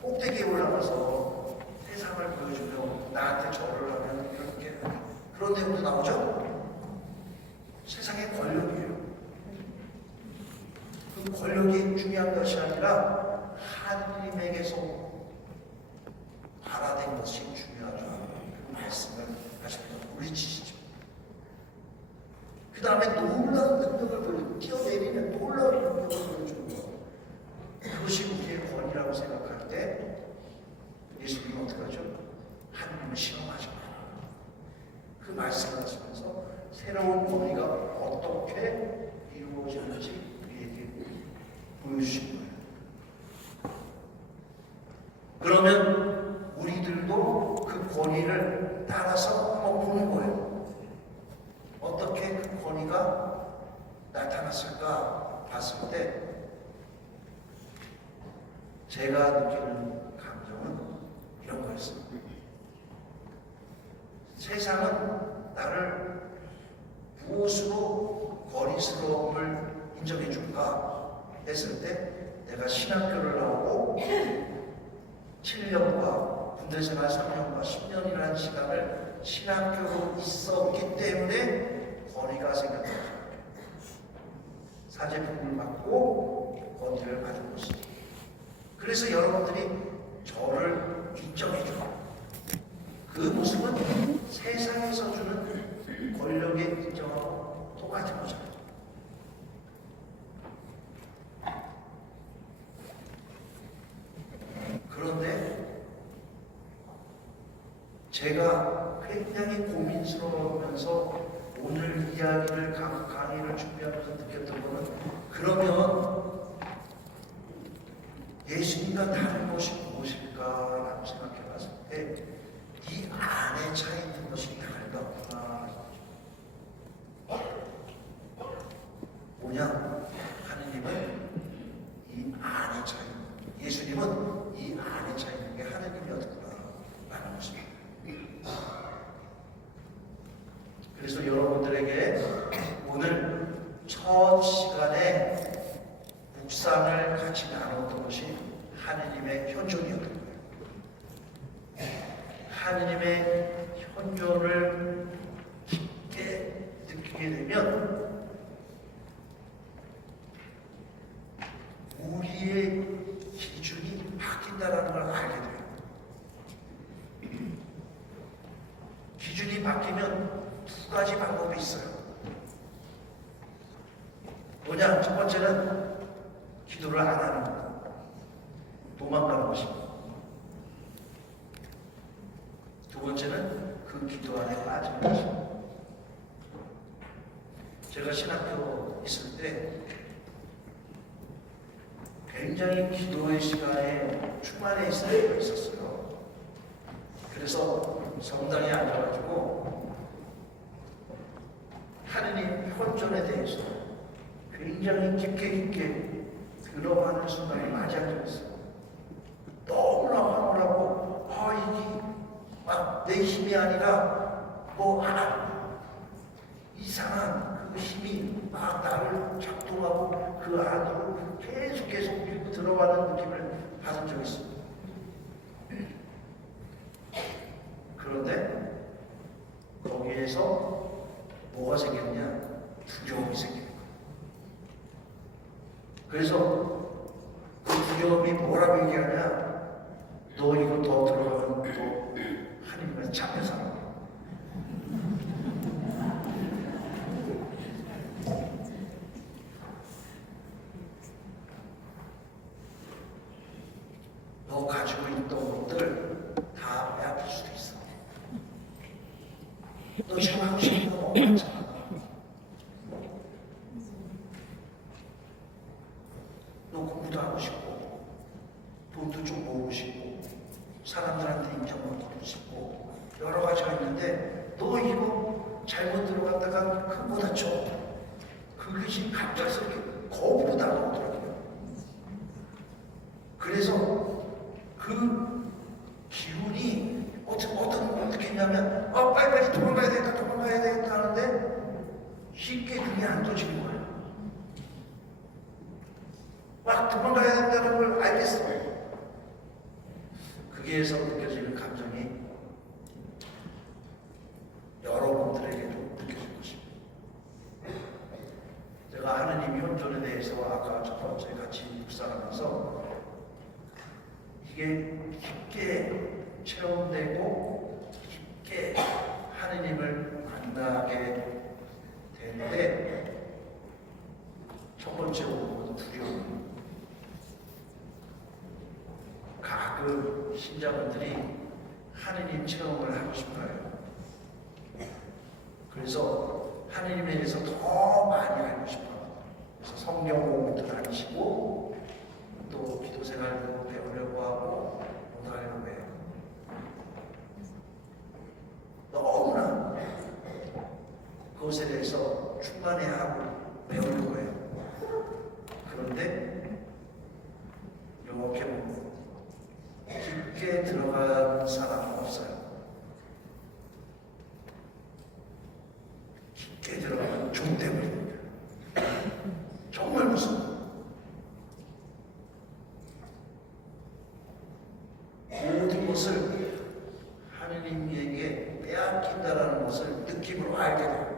꼭대기에 올라가서 세상을 보여주며 나한테 절을 하면 이렇게 그런 내용도 나오죠? 세상의 권력이에요. 그 권력이 중요한 것이 아니라 하느님에게서 발화된 것이 중요하다. 그 말씀을 하시면서 물리치시죠. 그 다음에 놀라운 능력을 보여, 뛰어내리는 놀라운 능력을 보여주는 것. 그것이 우리의 권위라고 생각할 때 예수님이 어떻게 하죠? 하느님을 실험하지 마라. 그 말씀을 하시면서 새로운 권위가 어떻게 이루어지는지 우리에게 보여주신 거예요. 그러면 우리들도 그 권위를 따라서 한번 보는 거예요. 어떻게 그 권위가 나타났을까 봤을 때 제가 느끼는 감정은 이런 거였습니다. 세상은 나를 무엇으로 거리스러움을 인정해 줄까 했을 때 내가 신학교를 나오고 7년과 군대생활 3년과 10년이라는 시간을 신학교로 있었기 때문에 권위가 생겼다. 사제품을 받고 권위를 받은 것이죠. 그래서 여러분들이 저를 인정해 주고 그 모습은 세상에서 주는 권력의 인정하고 똑같은 거잖아요. 그런데 제가 굉장히 고민스러우면서 오늘 이야기를 강의를 준비하면서 느꼈던 것은 그러면 예수님과 다른 것이 무엇일까라고 생각해 봤을 때 이 안에 차 있는 것이 다르구나. 뭐냐? 하느님은 이 안에 차 있는, 예수님은 이 안에 차 있는 게 하느님이었구나 라는 것입니다. 그래서 여러분들에게 오늘 첫 시간에 묵상을 같이 나눴던 것이 하느님의 현존이었던 거예요. 하느님의 현존을 깊게 느끼게 되면 뭐냐? 첫 번째는 기도를 안 하는 것, 도망가는 것입니다. 두 번째는 그 기도 안에 빠지는 것입니다. 제가 신학교 있을 때 굉장히 기도의 시간에 충만해 있을 때가 있었어요. 그래서 성당에 앉아가지고 하느님 현존에 대해서 굉장히 깊게 들어가는 순간이 많이 앉아있어요. 너무나 화를 하고 이게 막 내 힘이 아니라 뭐 이상한 그 힘이 막 나를 작동하고 그 안으로 계속 밀고 들어가는 느낌을 받은 적이 있습니다. 그런데 거기에서 뭐가 생겼냐? 두려움이 생긴 거예요. 그래서 그 두려움이 뭐라고 얘기하냐? 너 이거 더 들어가면 또 하나님께서 잡혀서 너 가지고 있던 것들 다 빼앗길 수도 있어. 너 지금 하고 싶은 거 너무 많잖아. 너 공부도 하고 싶고 돈도 좀 모으고 싶고 사람들한테 인정도 받고 싶고 여러 가지가 있는데 너 이거 잘못 들어갔다가 큰 거 다쳐. 그것이 갑작스럽게 거꾸로 나오더라고요. 그래서 그 기운이 어떻게 했냐면 빨리빨리 도망가야 되겠다 하는데 쉽게 그게 안 도지는 거예요. 막 도망가야 된다는 걸 알겠어요. 거기에서 느껴지는 감정이 여러분들에게도 느껴질 것입니다. 제가 하느님 현존에 대해서 아까 첫 번째 같이 묵상하면서 이게 깊게 체험되고 깊게 하느님을 만나게 되는데 첫 번째 오는 두려움. 가끔 신자분들이 하느님 체험을 하고 싶어요. 그래서 하느님에 대해서 더 많이 알고 싶어요. 그래서 성경 공부도 다니시고 또 기도 생활도 배우려고 하고 공부하려고 해요. 너무나 그것에 대해서 충만해하고 배우려고 해요. 그런데 이렇게 보면 깊게 들어간 사람은 없어요. 깊게 들어가면 종대물입니다. 정말 무서워요. 모든 것을 하느님에게 빼앗긴다는 것을 느낌으로 알게 돼요.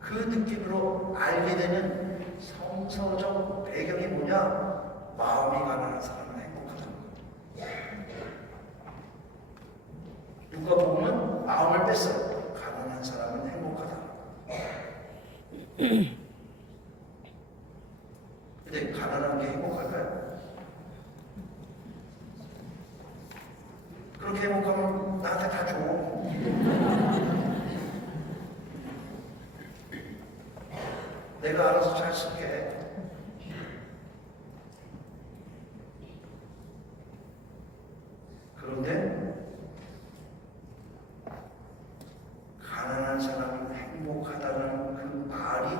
그 느낌으로 알게 되는 성서적 배경이 뭐냐? 마음이 가난한 사람은 행복하다는 거예요. 누가복음은 마음을 뺐어요. 가난한 사람은 행복하다. 근데 가난한 게 행복할까요? 그렇게 행복하면 나한테 다 줘. 내가 알아서 잘 쓸게. 그런데 가난한 사람이 행복하다는 그 말이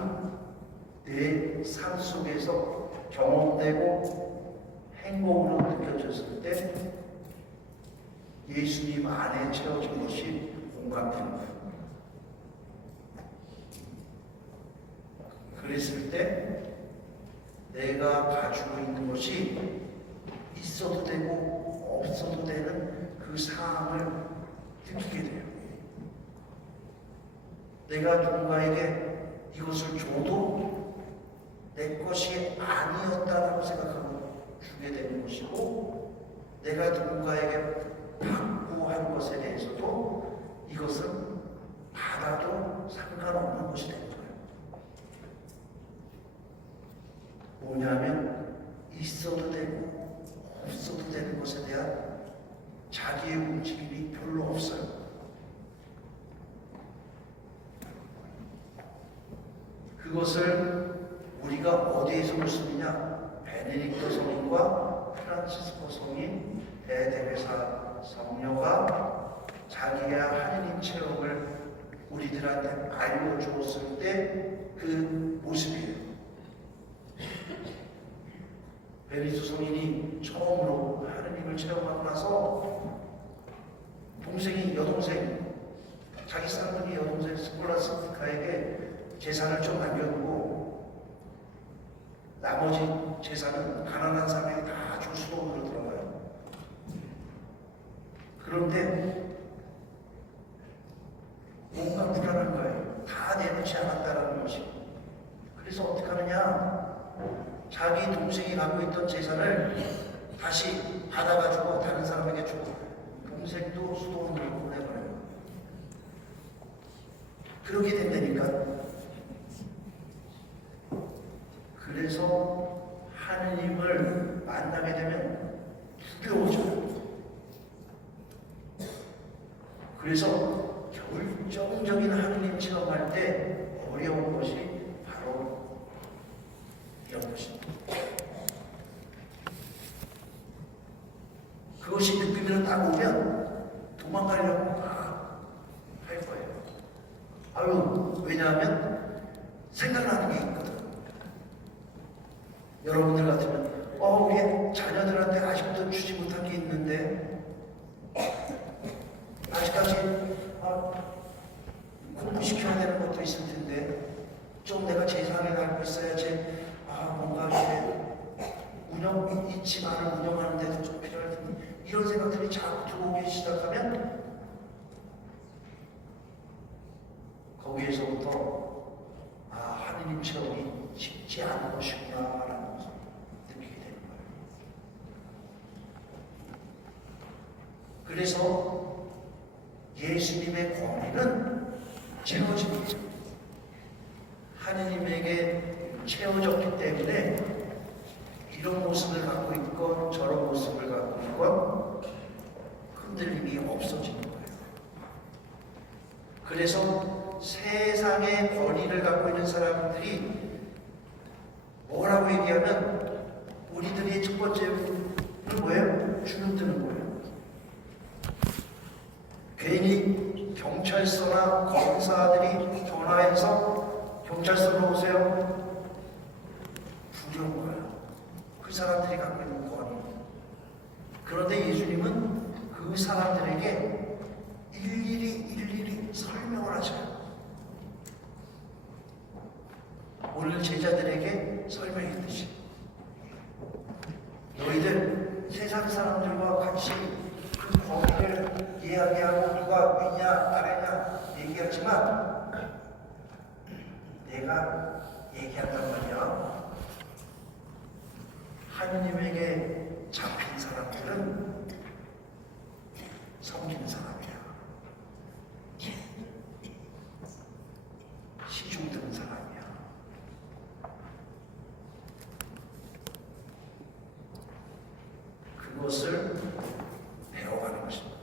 내 삶 속에서 경험되고 행복으로 느껴졌을 때 예수님 안에 채워진 것이 공감되는 거예요. 그랬을 때 내가 가지고 있는 것이 있어도 되고 없어도 되는 그 상황을 느끼게 돼요. 내가 누군가에게 이것을 줘도 내 것이 아니었다라고 생각하고 주게 되는 것이고, 내가 누군가에게 받고 한 것에 대해서도 이것은 받아도 상관없는 것이 됩니다. 뭐냐면 있어도 되고 없어도 되는 것에 대한 자기의 움직임이 별로 없어요. 그것을 우리가 어디에서 볼 수 있느냐? 베네딕토 성인과 프란치스코 성인 대대회사 성녀가 자기의 하느님 체험을 우리들한테 알려주었을 때 그 모습이에요. 베네딕토 성인이 처음으로 하느님을 체험하고 나서 여동생, 자기 쌍둥이 여동생 스콜라스티카에게 재산을 좀 남겨두고 나머지 재산은 가난한 사람에게 다 줄 수도 그러더라고요. 그런데 뭔가 불안한 거예요. 다 내놓지 않았다라는 것이. 그래서 어떻게 하느냐? 자기 동생이 갖고 있던 재산을 다시 받아가지고 다른 사람에게 주고 동생도 수도원으로 보내버려요. 그렇게 된다니까. 그래서 하느님을 만나게 되면 두려워져요. 그래서 결정적인 하느님 체험할 때 어려운 것이 바로 이런 것입니다. 그것이 느낌으로 딱 오면 도망가려고 막 할 거예요. 왜냐하면 생각나는 게 있거든. 여러분들 같으면 우리 자녀들한테 아직도 주지 못한 게 있는데 아직까지 공부시켜야 되는 것도 있을 텐데 좀 내가 재산을 갖고 있어야지 뭔가 이 집안을 운영하는 데도 좀 필요할 텐데 이런 생각들이 자꾸 들어오기 시작하면 거기에서부터 하느님 체험이 쉽지 않은 것이구나라는 것을 느끼게 되는 거예요. 그래서 예수님의 권위는 채워집니다. 하느님에게 채워졌기 때문에 이런 모습을 갖고 있건 저런 모습을 갖고 있건 흔들림이 없어지는 거예요. 그래서 세상의 권위를 갖고 있는 사람들이 뭐라고 얘기하면 우리들이 첫 번째는 뭐예요? 주눅드는 거예요. 괜히 경찰서나 검사들이 전화해서 경찰서로 오세요. 두려운 거예요. 그 사람들이 갖고 있는 권위. 그런데 예수님은 그 사람들에게 일일이 설명을 하셔요. 오늘 제자들에게 설명했듯이 너희들 세상 사람들과 같이 그 권위를 이야기하고 누가 위냐 아래냐 얘기하지만 내가 얘기한단 말이야. 하느님에게 잡힌 사람들은 섬기는 사람이야. 시중 드는 사람이야. 그것을 배워가는 것입니다.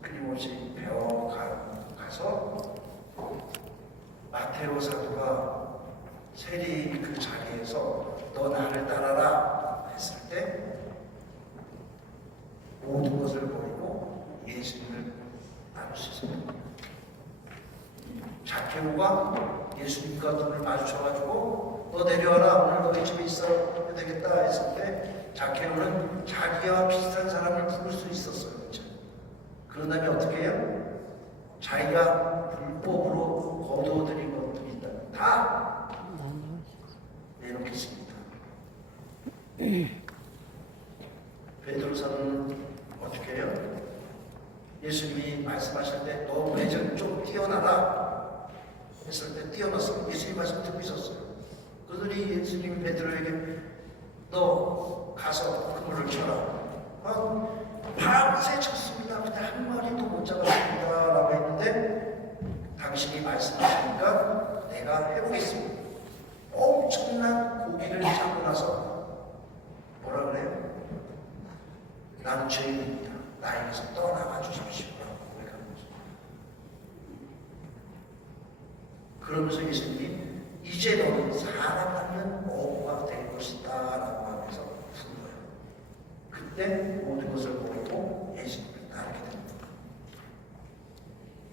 끊임없이 배워가서 마테오 사도가 세리 그 자리에서 너 나를 따라라 했을 때 모든 것을 버리고 예수님을 따를 수 있습니다. 자케오가 예수님과 눈을 마주쳐가지고 너 내려와라 오늘 너희 집에 있어야 되겠다 했을 때 자케오는 자기와 비슷한 사람을 부를 수 있었어요. 그렇죠? 그런 다음에 어떻게 해요? 자기가 불법으로 거두어들인 것들이 있다. 다 내놓겠습니다. 베드로사는 어떻게 해요? 예수님이 말씀하실 때 너 물에 좀 뛰어나라 했을 때 뛰어났어요. 예수님 말씀 듣고 있었어요. 그러더니 예수님이 베드로에게 너 가서 그물을 쳐라. 밤새 쳤습니다. 근데 한 마리도 못 잡았습니다. 라고 했는데 당신이 말씀하시니까 내가 해보겠습니다. 엄청난 고기를 잡고 나서 뭐라 그래요? 나는 죄인입니다. 나에게서 떠나가 주십시오. 고백하는 거죠. 그러면서 예수님이 이제 너는 사랑하는 어부가 될 것이다 라고 하면서 부른 거예요. 그때 모든 것을 버리고 예수님을 따르게 됩니다.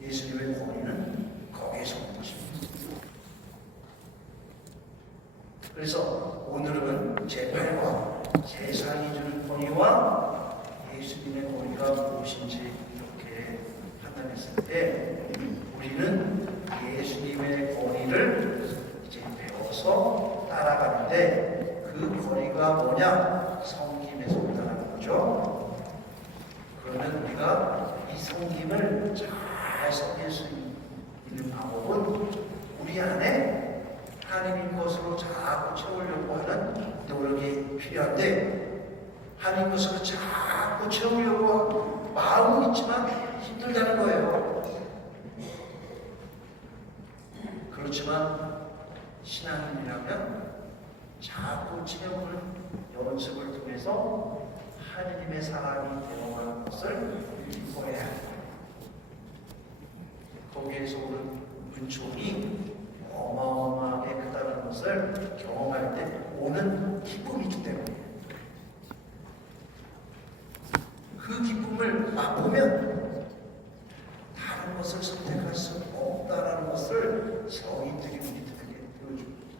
예수님의 권위는 거기에서 오는 것입니다. 그래서 오늘은 제8과 세상이 주는 권위와 예수님의 권위가 무엇인지 이렇게 판단했을 때 우리는 예수님의 권위를 이제 배워서 따라가는데 그 권위가 뭐냐? 섬김에서 온다는 거죠. 그러면 우리가 이 섬김을 잘 섬길 수 있는 방법은 우리 안에 하나님 것으로 자꾸 채우려고 하는 노력이 필요한데 하나님 것으로 자꾸 채우려고 마음은 있지만 힘들다는 거예요. 그렇지만 신앙인이라면 자꾸 체험을 연습을 통해서 하나님의 사랑이 되어가는 것을 기뻐해야 합니다. 거기에서 오는 은총이 어마어마하게 크다는 것을 경험할 때 오는 기쁨이기 때문에 그 기쁨을 맛보면 다른 것을 선택할 수 없다는 것을 성인들이 우리들에게 보여줍니다.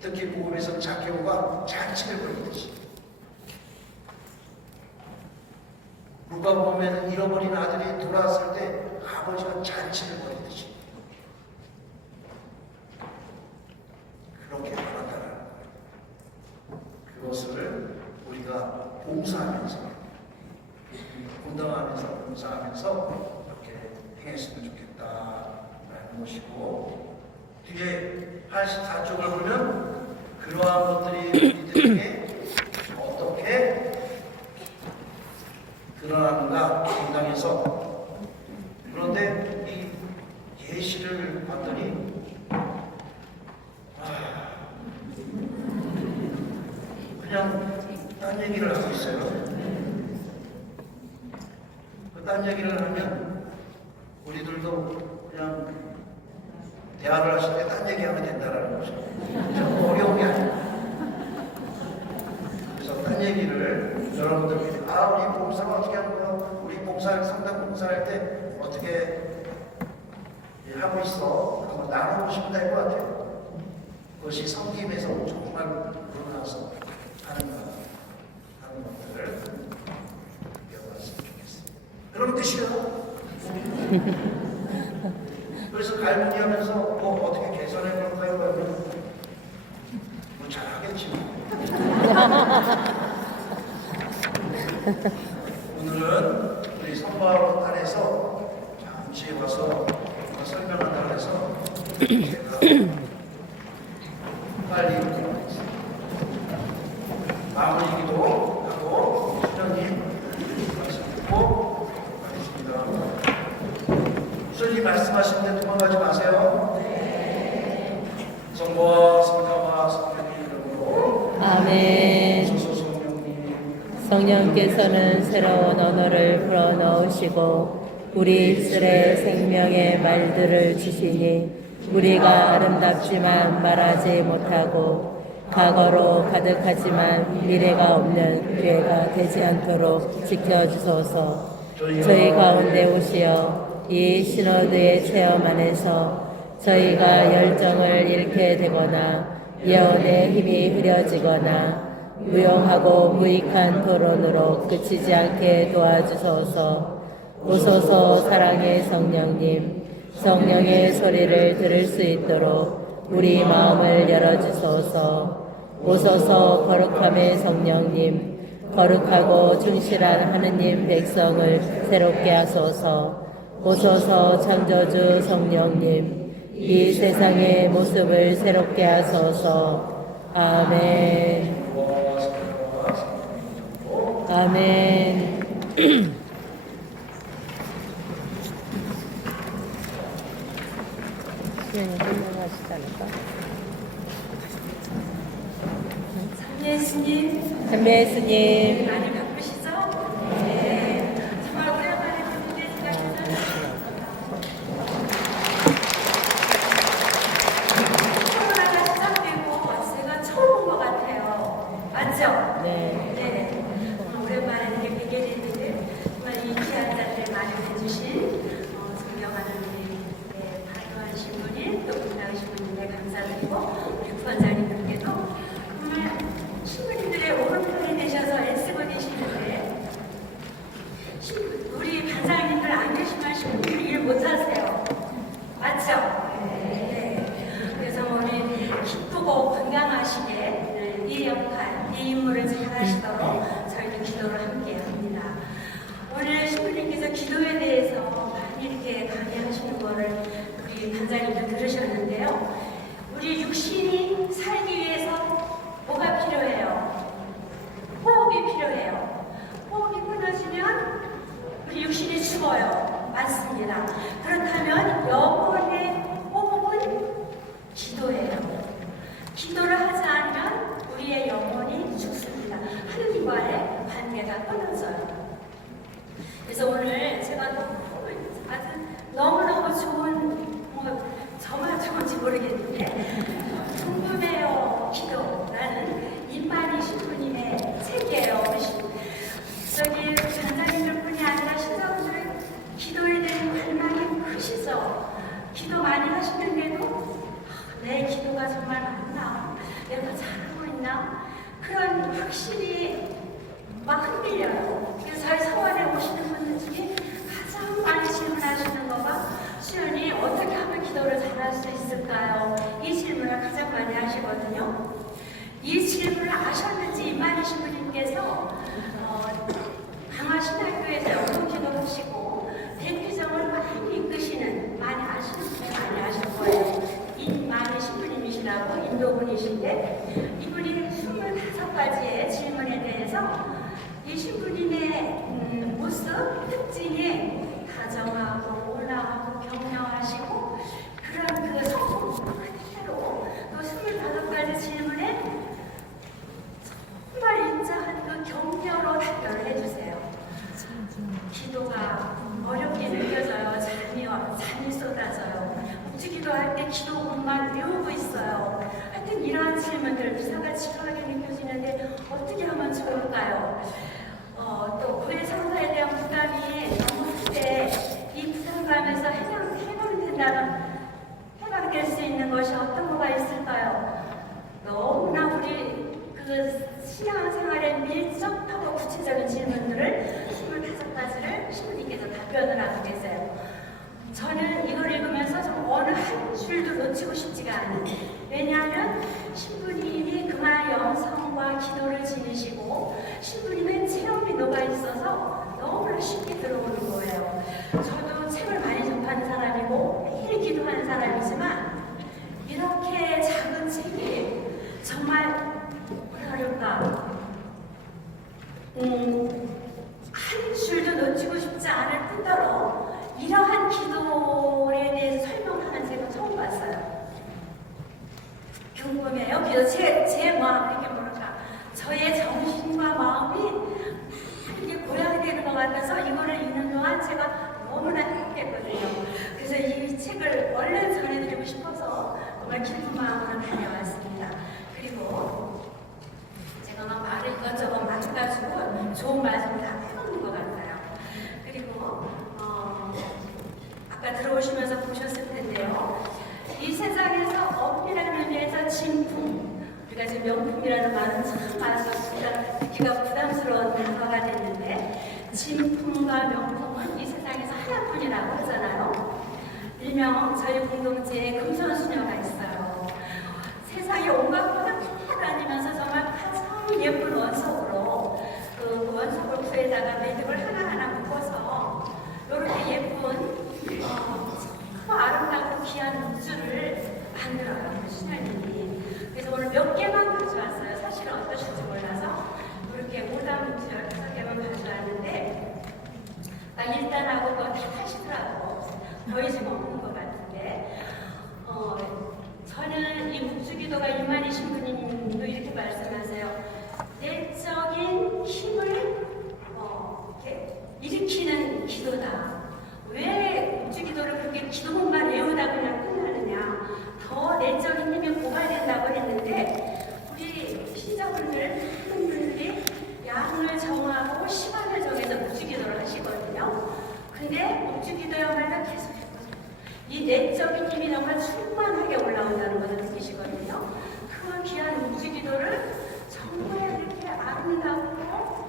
특히 복음에서 자케오가 잔치를 벌이듯이 누가복음에는 잃어버린 아들이 돌아왔을 때 아버지가 잔치를 벌이듯이 그렇게 말한다는 거예요. 그것을 우리가 봉사하면서 분담하면서 봉사하면서 이렇게 행했으면 좋겠다라는 것이고 뒤에 84쪽을 보면 그러한 것들이 우리들에게 어떻게 드러나는가 분당해서 그런데 이 예시를 봤더니 그냥 딴 얘기를 하고 있어요. 딴 얘기를 하면 우리들도 그냥 대화를 하실 때 딴 얘기하면 된다라는 거죠. 좀 어려운 게 아니에요. 그래서 딴 얘기를 여러분들께 우리 봉사가 어떻게 하고요? 우리 봉사 상담 봉사할 때 어떻게 하고 있어? 한번 나눠보시면 될 것 같아요. 그것이 섬김에서 정말 불어나서 하는 것들을 배워봤으면 좋겠습니다. 그런 뜻이에요. 그래서 갈무리 하면서 어떻게 개선해 볼까요? 뭐 잘하겠지. 오늘은 우리 선거 안에서 잠시 와서 설명한다고 해서 제가 빨리 마무리기도 하고 수련님 말씀 듣고 가겠습니다. 수련님 말씀하신 데 도망가지 마세요. 성부와 성자와 성령의 이름으로 아멘. 성령께서는 새로운 언어를 불어넣으시고 우리 입술에 생명의 말들을 주시니 우리가 아름답지만 말하지 못하고 과거로 가득하지만 미래가 없는 기회가 되지 않도록 지켜주소서. 저희 가운데 오시어 이 시너드의 체험 안에서 저희가 열정을 잃게 되거나 예언의 힘이 흐려지거나 무용하고 무익한 토론으로 그치지 않게 도와주소서. 오소서 사랑의 성령님, 성령의 소리를 들을 수 있도록 우리 마음을 열어주소서. 오소서 거룩함의 성령님, 거룩하고 충실한 하느님 백성을 새롭게 하소서. 오소서 창조주 성령님, 이 세상의 모습을 새롭게 하소서. 아멘. 아멘. 수행을 설명하시다니까. 예수님, 참배 예수님. 많이 바쁘시죠? 네. 정말 오랜만에 뵙는 생각해서 코로나가 시작되고 제가 처음 온 것 같아요. 맞죠? 네. 네. 오랜만에 이렇게 뵙게 됐는데 정말 이 귀한 자리를 많이 해주신 존경하는 우리 박도환 신부님 또 김나은 신부님께 감사드리고 우리 부원장님들께도 정말 신부님들의 오른편이 되셔서 애쓰고 계시는데 우리 반장님들 안 계시면 신부님들 일 못하세요. 맞죠? 네. 그래서 우리 기쁘고 건강하시게 이 역할, 이 임무를 잘 하시도록 저희도 기도를 함께 합니다. 오늘 신부님께서 기도에 대해서 많이 이렇게 강의하시는 거를 우리 반장님도 들으셨는데요. 우리 육신이 살기 위해서 뭐가 필요해요? 호흡이 필요해요. 호흡이 끊어지면 우리 육신이 죽어요. 맞습니다. 그렇다면 영혼의 호흡은 기도예요. 기도를 하지 않으면 우리의 영혼이 죽습니다. 하느님과의 관계가 끊어져요. 그래서 오늘 제가 아주 너무너무 좋은, 저만 좋은지 모르겠는데 궁금해요 기도라는 임만희 신부님의 책이에요. 저기 전사님들뿐이 아니라 신사분들 기도에 대한 갈망이 크시죠. 기도 많이 하시는데도 내 기도가 정말 맞나? 내가 잘하고 있나? 그런 확실히 막 흔들려요. 그래서 저희 서원에 오시는 분들 중에 가장 많이 질문하시는 거가 수연이 어떻게 하면 기도를 잘할 수 있을까요? 이 질문을 가장 많이 하시거든요. 이 질문을 아셨는지 임만희 신부님께서 강화신학교에서 영성 기도하시고 대피정을 많이 이끄시는 많이 아시는 분이 많이 아실 거예요. 임만희 신부님이시라고 인도분이신데 이분이 25가지의 질문에 대해서 이 신부님의 모습, 특징이 다정하고 온화하고 격려하시고 그런 그 성품 그대로 또 25가지 질문에 정말 인자한 그 격려로 답변을 해주세요. 기도가 어렵게 느껴져요. 잠이 쏟아져요. 묵주기도 할 때 기도문만 외우고 있어요. 하여튼 이러한 질문들 부사가 지루하게 느껴지는데 어떻게 하면 좋을까요? 또 교회 성사에 대한 부담이 너무 클때 이 부담감에서 해방될 수 있는 것이 어떤 거가 있을까요? 너무나 우리 그 신앙생활에 밀접하고 구체적인 질문들을 25가지를 신부님께서 답변을 하고 계세요. 저는 이걸 읽으면서 좀 어느 한 줄도 놓치고 싶지가 않아요. 왜냐하면 신부님이 그만 영성과 기도를 지니시고 신부님의 체험이 녹아있어서 너무나 쉽게 들어오는 거예요. 저도 책을 많이 접하는 사람이고 매일 기도하는 사람이지만 이렇게 작은 책이 정말 뭐라 그럴까 한 줄도 놓치고 싶지 않을 뿐더러 이러한 기도에 대해서 설명하는 책은 처음 봤어요. 궁금해요. 그래서 제 마음, 이렇게 뭐랄까, 저의 정신과 마음이 이렇게 고양되는 것 같아서 이거를 읽는 동안 제가 너무나 행복했거든요. 그래서 이 책을 얼른 전해드리고 싶어서 정말 기쁜 마음으로 다녀왔습니다. 그리고 제가 막 말을 이것저것 막 해가지고 좋은 말씀 다 해놓는 것 같아요. 그리고 아까 들어오시면서 보셨을 텐데요. 이 세상에서 엄밀한 의미에서 진품, 우리가 지금 명품이라는 말은 참 많아서 듣기가 부담스러운 단어가 됐는데 진품과 명품은 이 세상에서 하나뿐이라고 하잖아요. 일명 저희 공동체에 금손수녀가 있어요. 세상에 온갖 것을 다 다니면서 정말 가장 예쁜 원석으로 그 원석을 구에다가 매듭을 하나하나 묶어서 이렇게 예쁜 너무 아름답고 귀한 묵주를 만들어요. 신녀님이. 그래서 오늘 몇 개만 가져왔어요. 사실은 어떠실지 몰라서 이렇게 5단 묵주 15개만 가져왔는데 일단하고 그거 다 타시더라고. 거의 좀 없는 것 같은데 저는 이 묵주기도가 임만희 신부님도 이렇게 말씀하세요. 일으키는 기도다. 왜 묵주기도를 그렇게 기도문만 외우다 그냥 끝나느냐. 더 내적인 힘이 고갈된다고 했는데 우리 신자분들 많은 분들이 양을 정하고 시간을 정해서 묵주기도를 하시거든요. 근데 묵주기도야말로 계속 했거든요. 이 내적인 힘이 정말 충만하게 올라온다는 것을 느끼시거든요. 그 귀한 묵주기도를 정말 이렇게 아름답고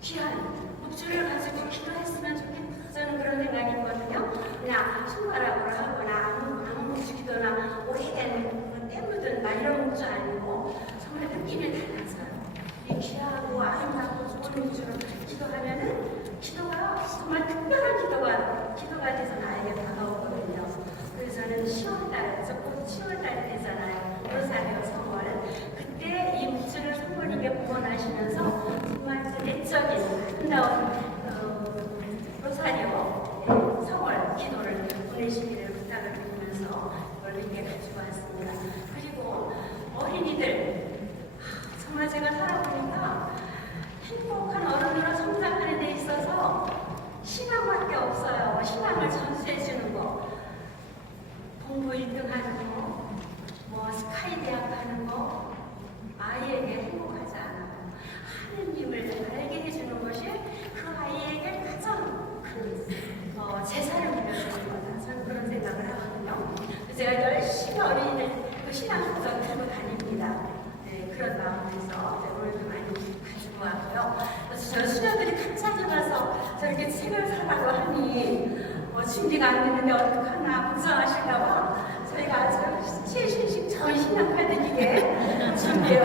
귀한 묵주를 가지고 기도했으면 좋겠다. 저는 그런 생각이 있거든요. 그냥 손가락으로 하거나 아무 묵주기도나 오래된 때 묻은 막 이런 묵주 아니고 정말 느낌이 달라서요. 이 귀하고 아름답고 좋은 묵주를 기도하면은 기도가 정말 특별한 기도가 돼서 나에게 다가오거든요. 그래서 저는 10월달에, 곧 10월달이 되잖아요. 로사리오 성월. 그때 이 묵주를 성모님께 봉헌하시면서 정말 그 내적인 아름다운 로사리오 성월 기도를 보내시기를 부탁을 드리면서 이걸 이렇게 가지고 왔습니다. 그리고 어린이들, 정말 제가 살아보니까 행복한 어른으로 성장하는 데 있어서 신앙밖에 없어요. 신앙을 전수해 주는 거, 공부 1등 하는 거, 뭐 스카이 대학 가는 거, 아이에게 행복하지 않아요. 하느님을 알게 해주는 것이 그 아이에게 가장 큰 제사를 물려주는 거다. 저는 그런 생각을 하거든요. 그래서 제가 열심히 어린이들 그 신앙 도전 들고 다닙니다. 네, 그런 마음에서 오늘도 많이 가지고 왔고요. 그래서 저 수녀들이 갑자기 와서 저렇게 책을 사라고 하니 준비가 안 됐는데 어떡하나 걱정하실까봐 저희가 아주 최신식 전신학과 드리게 준비해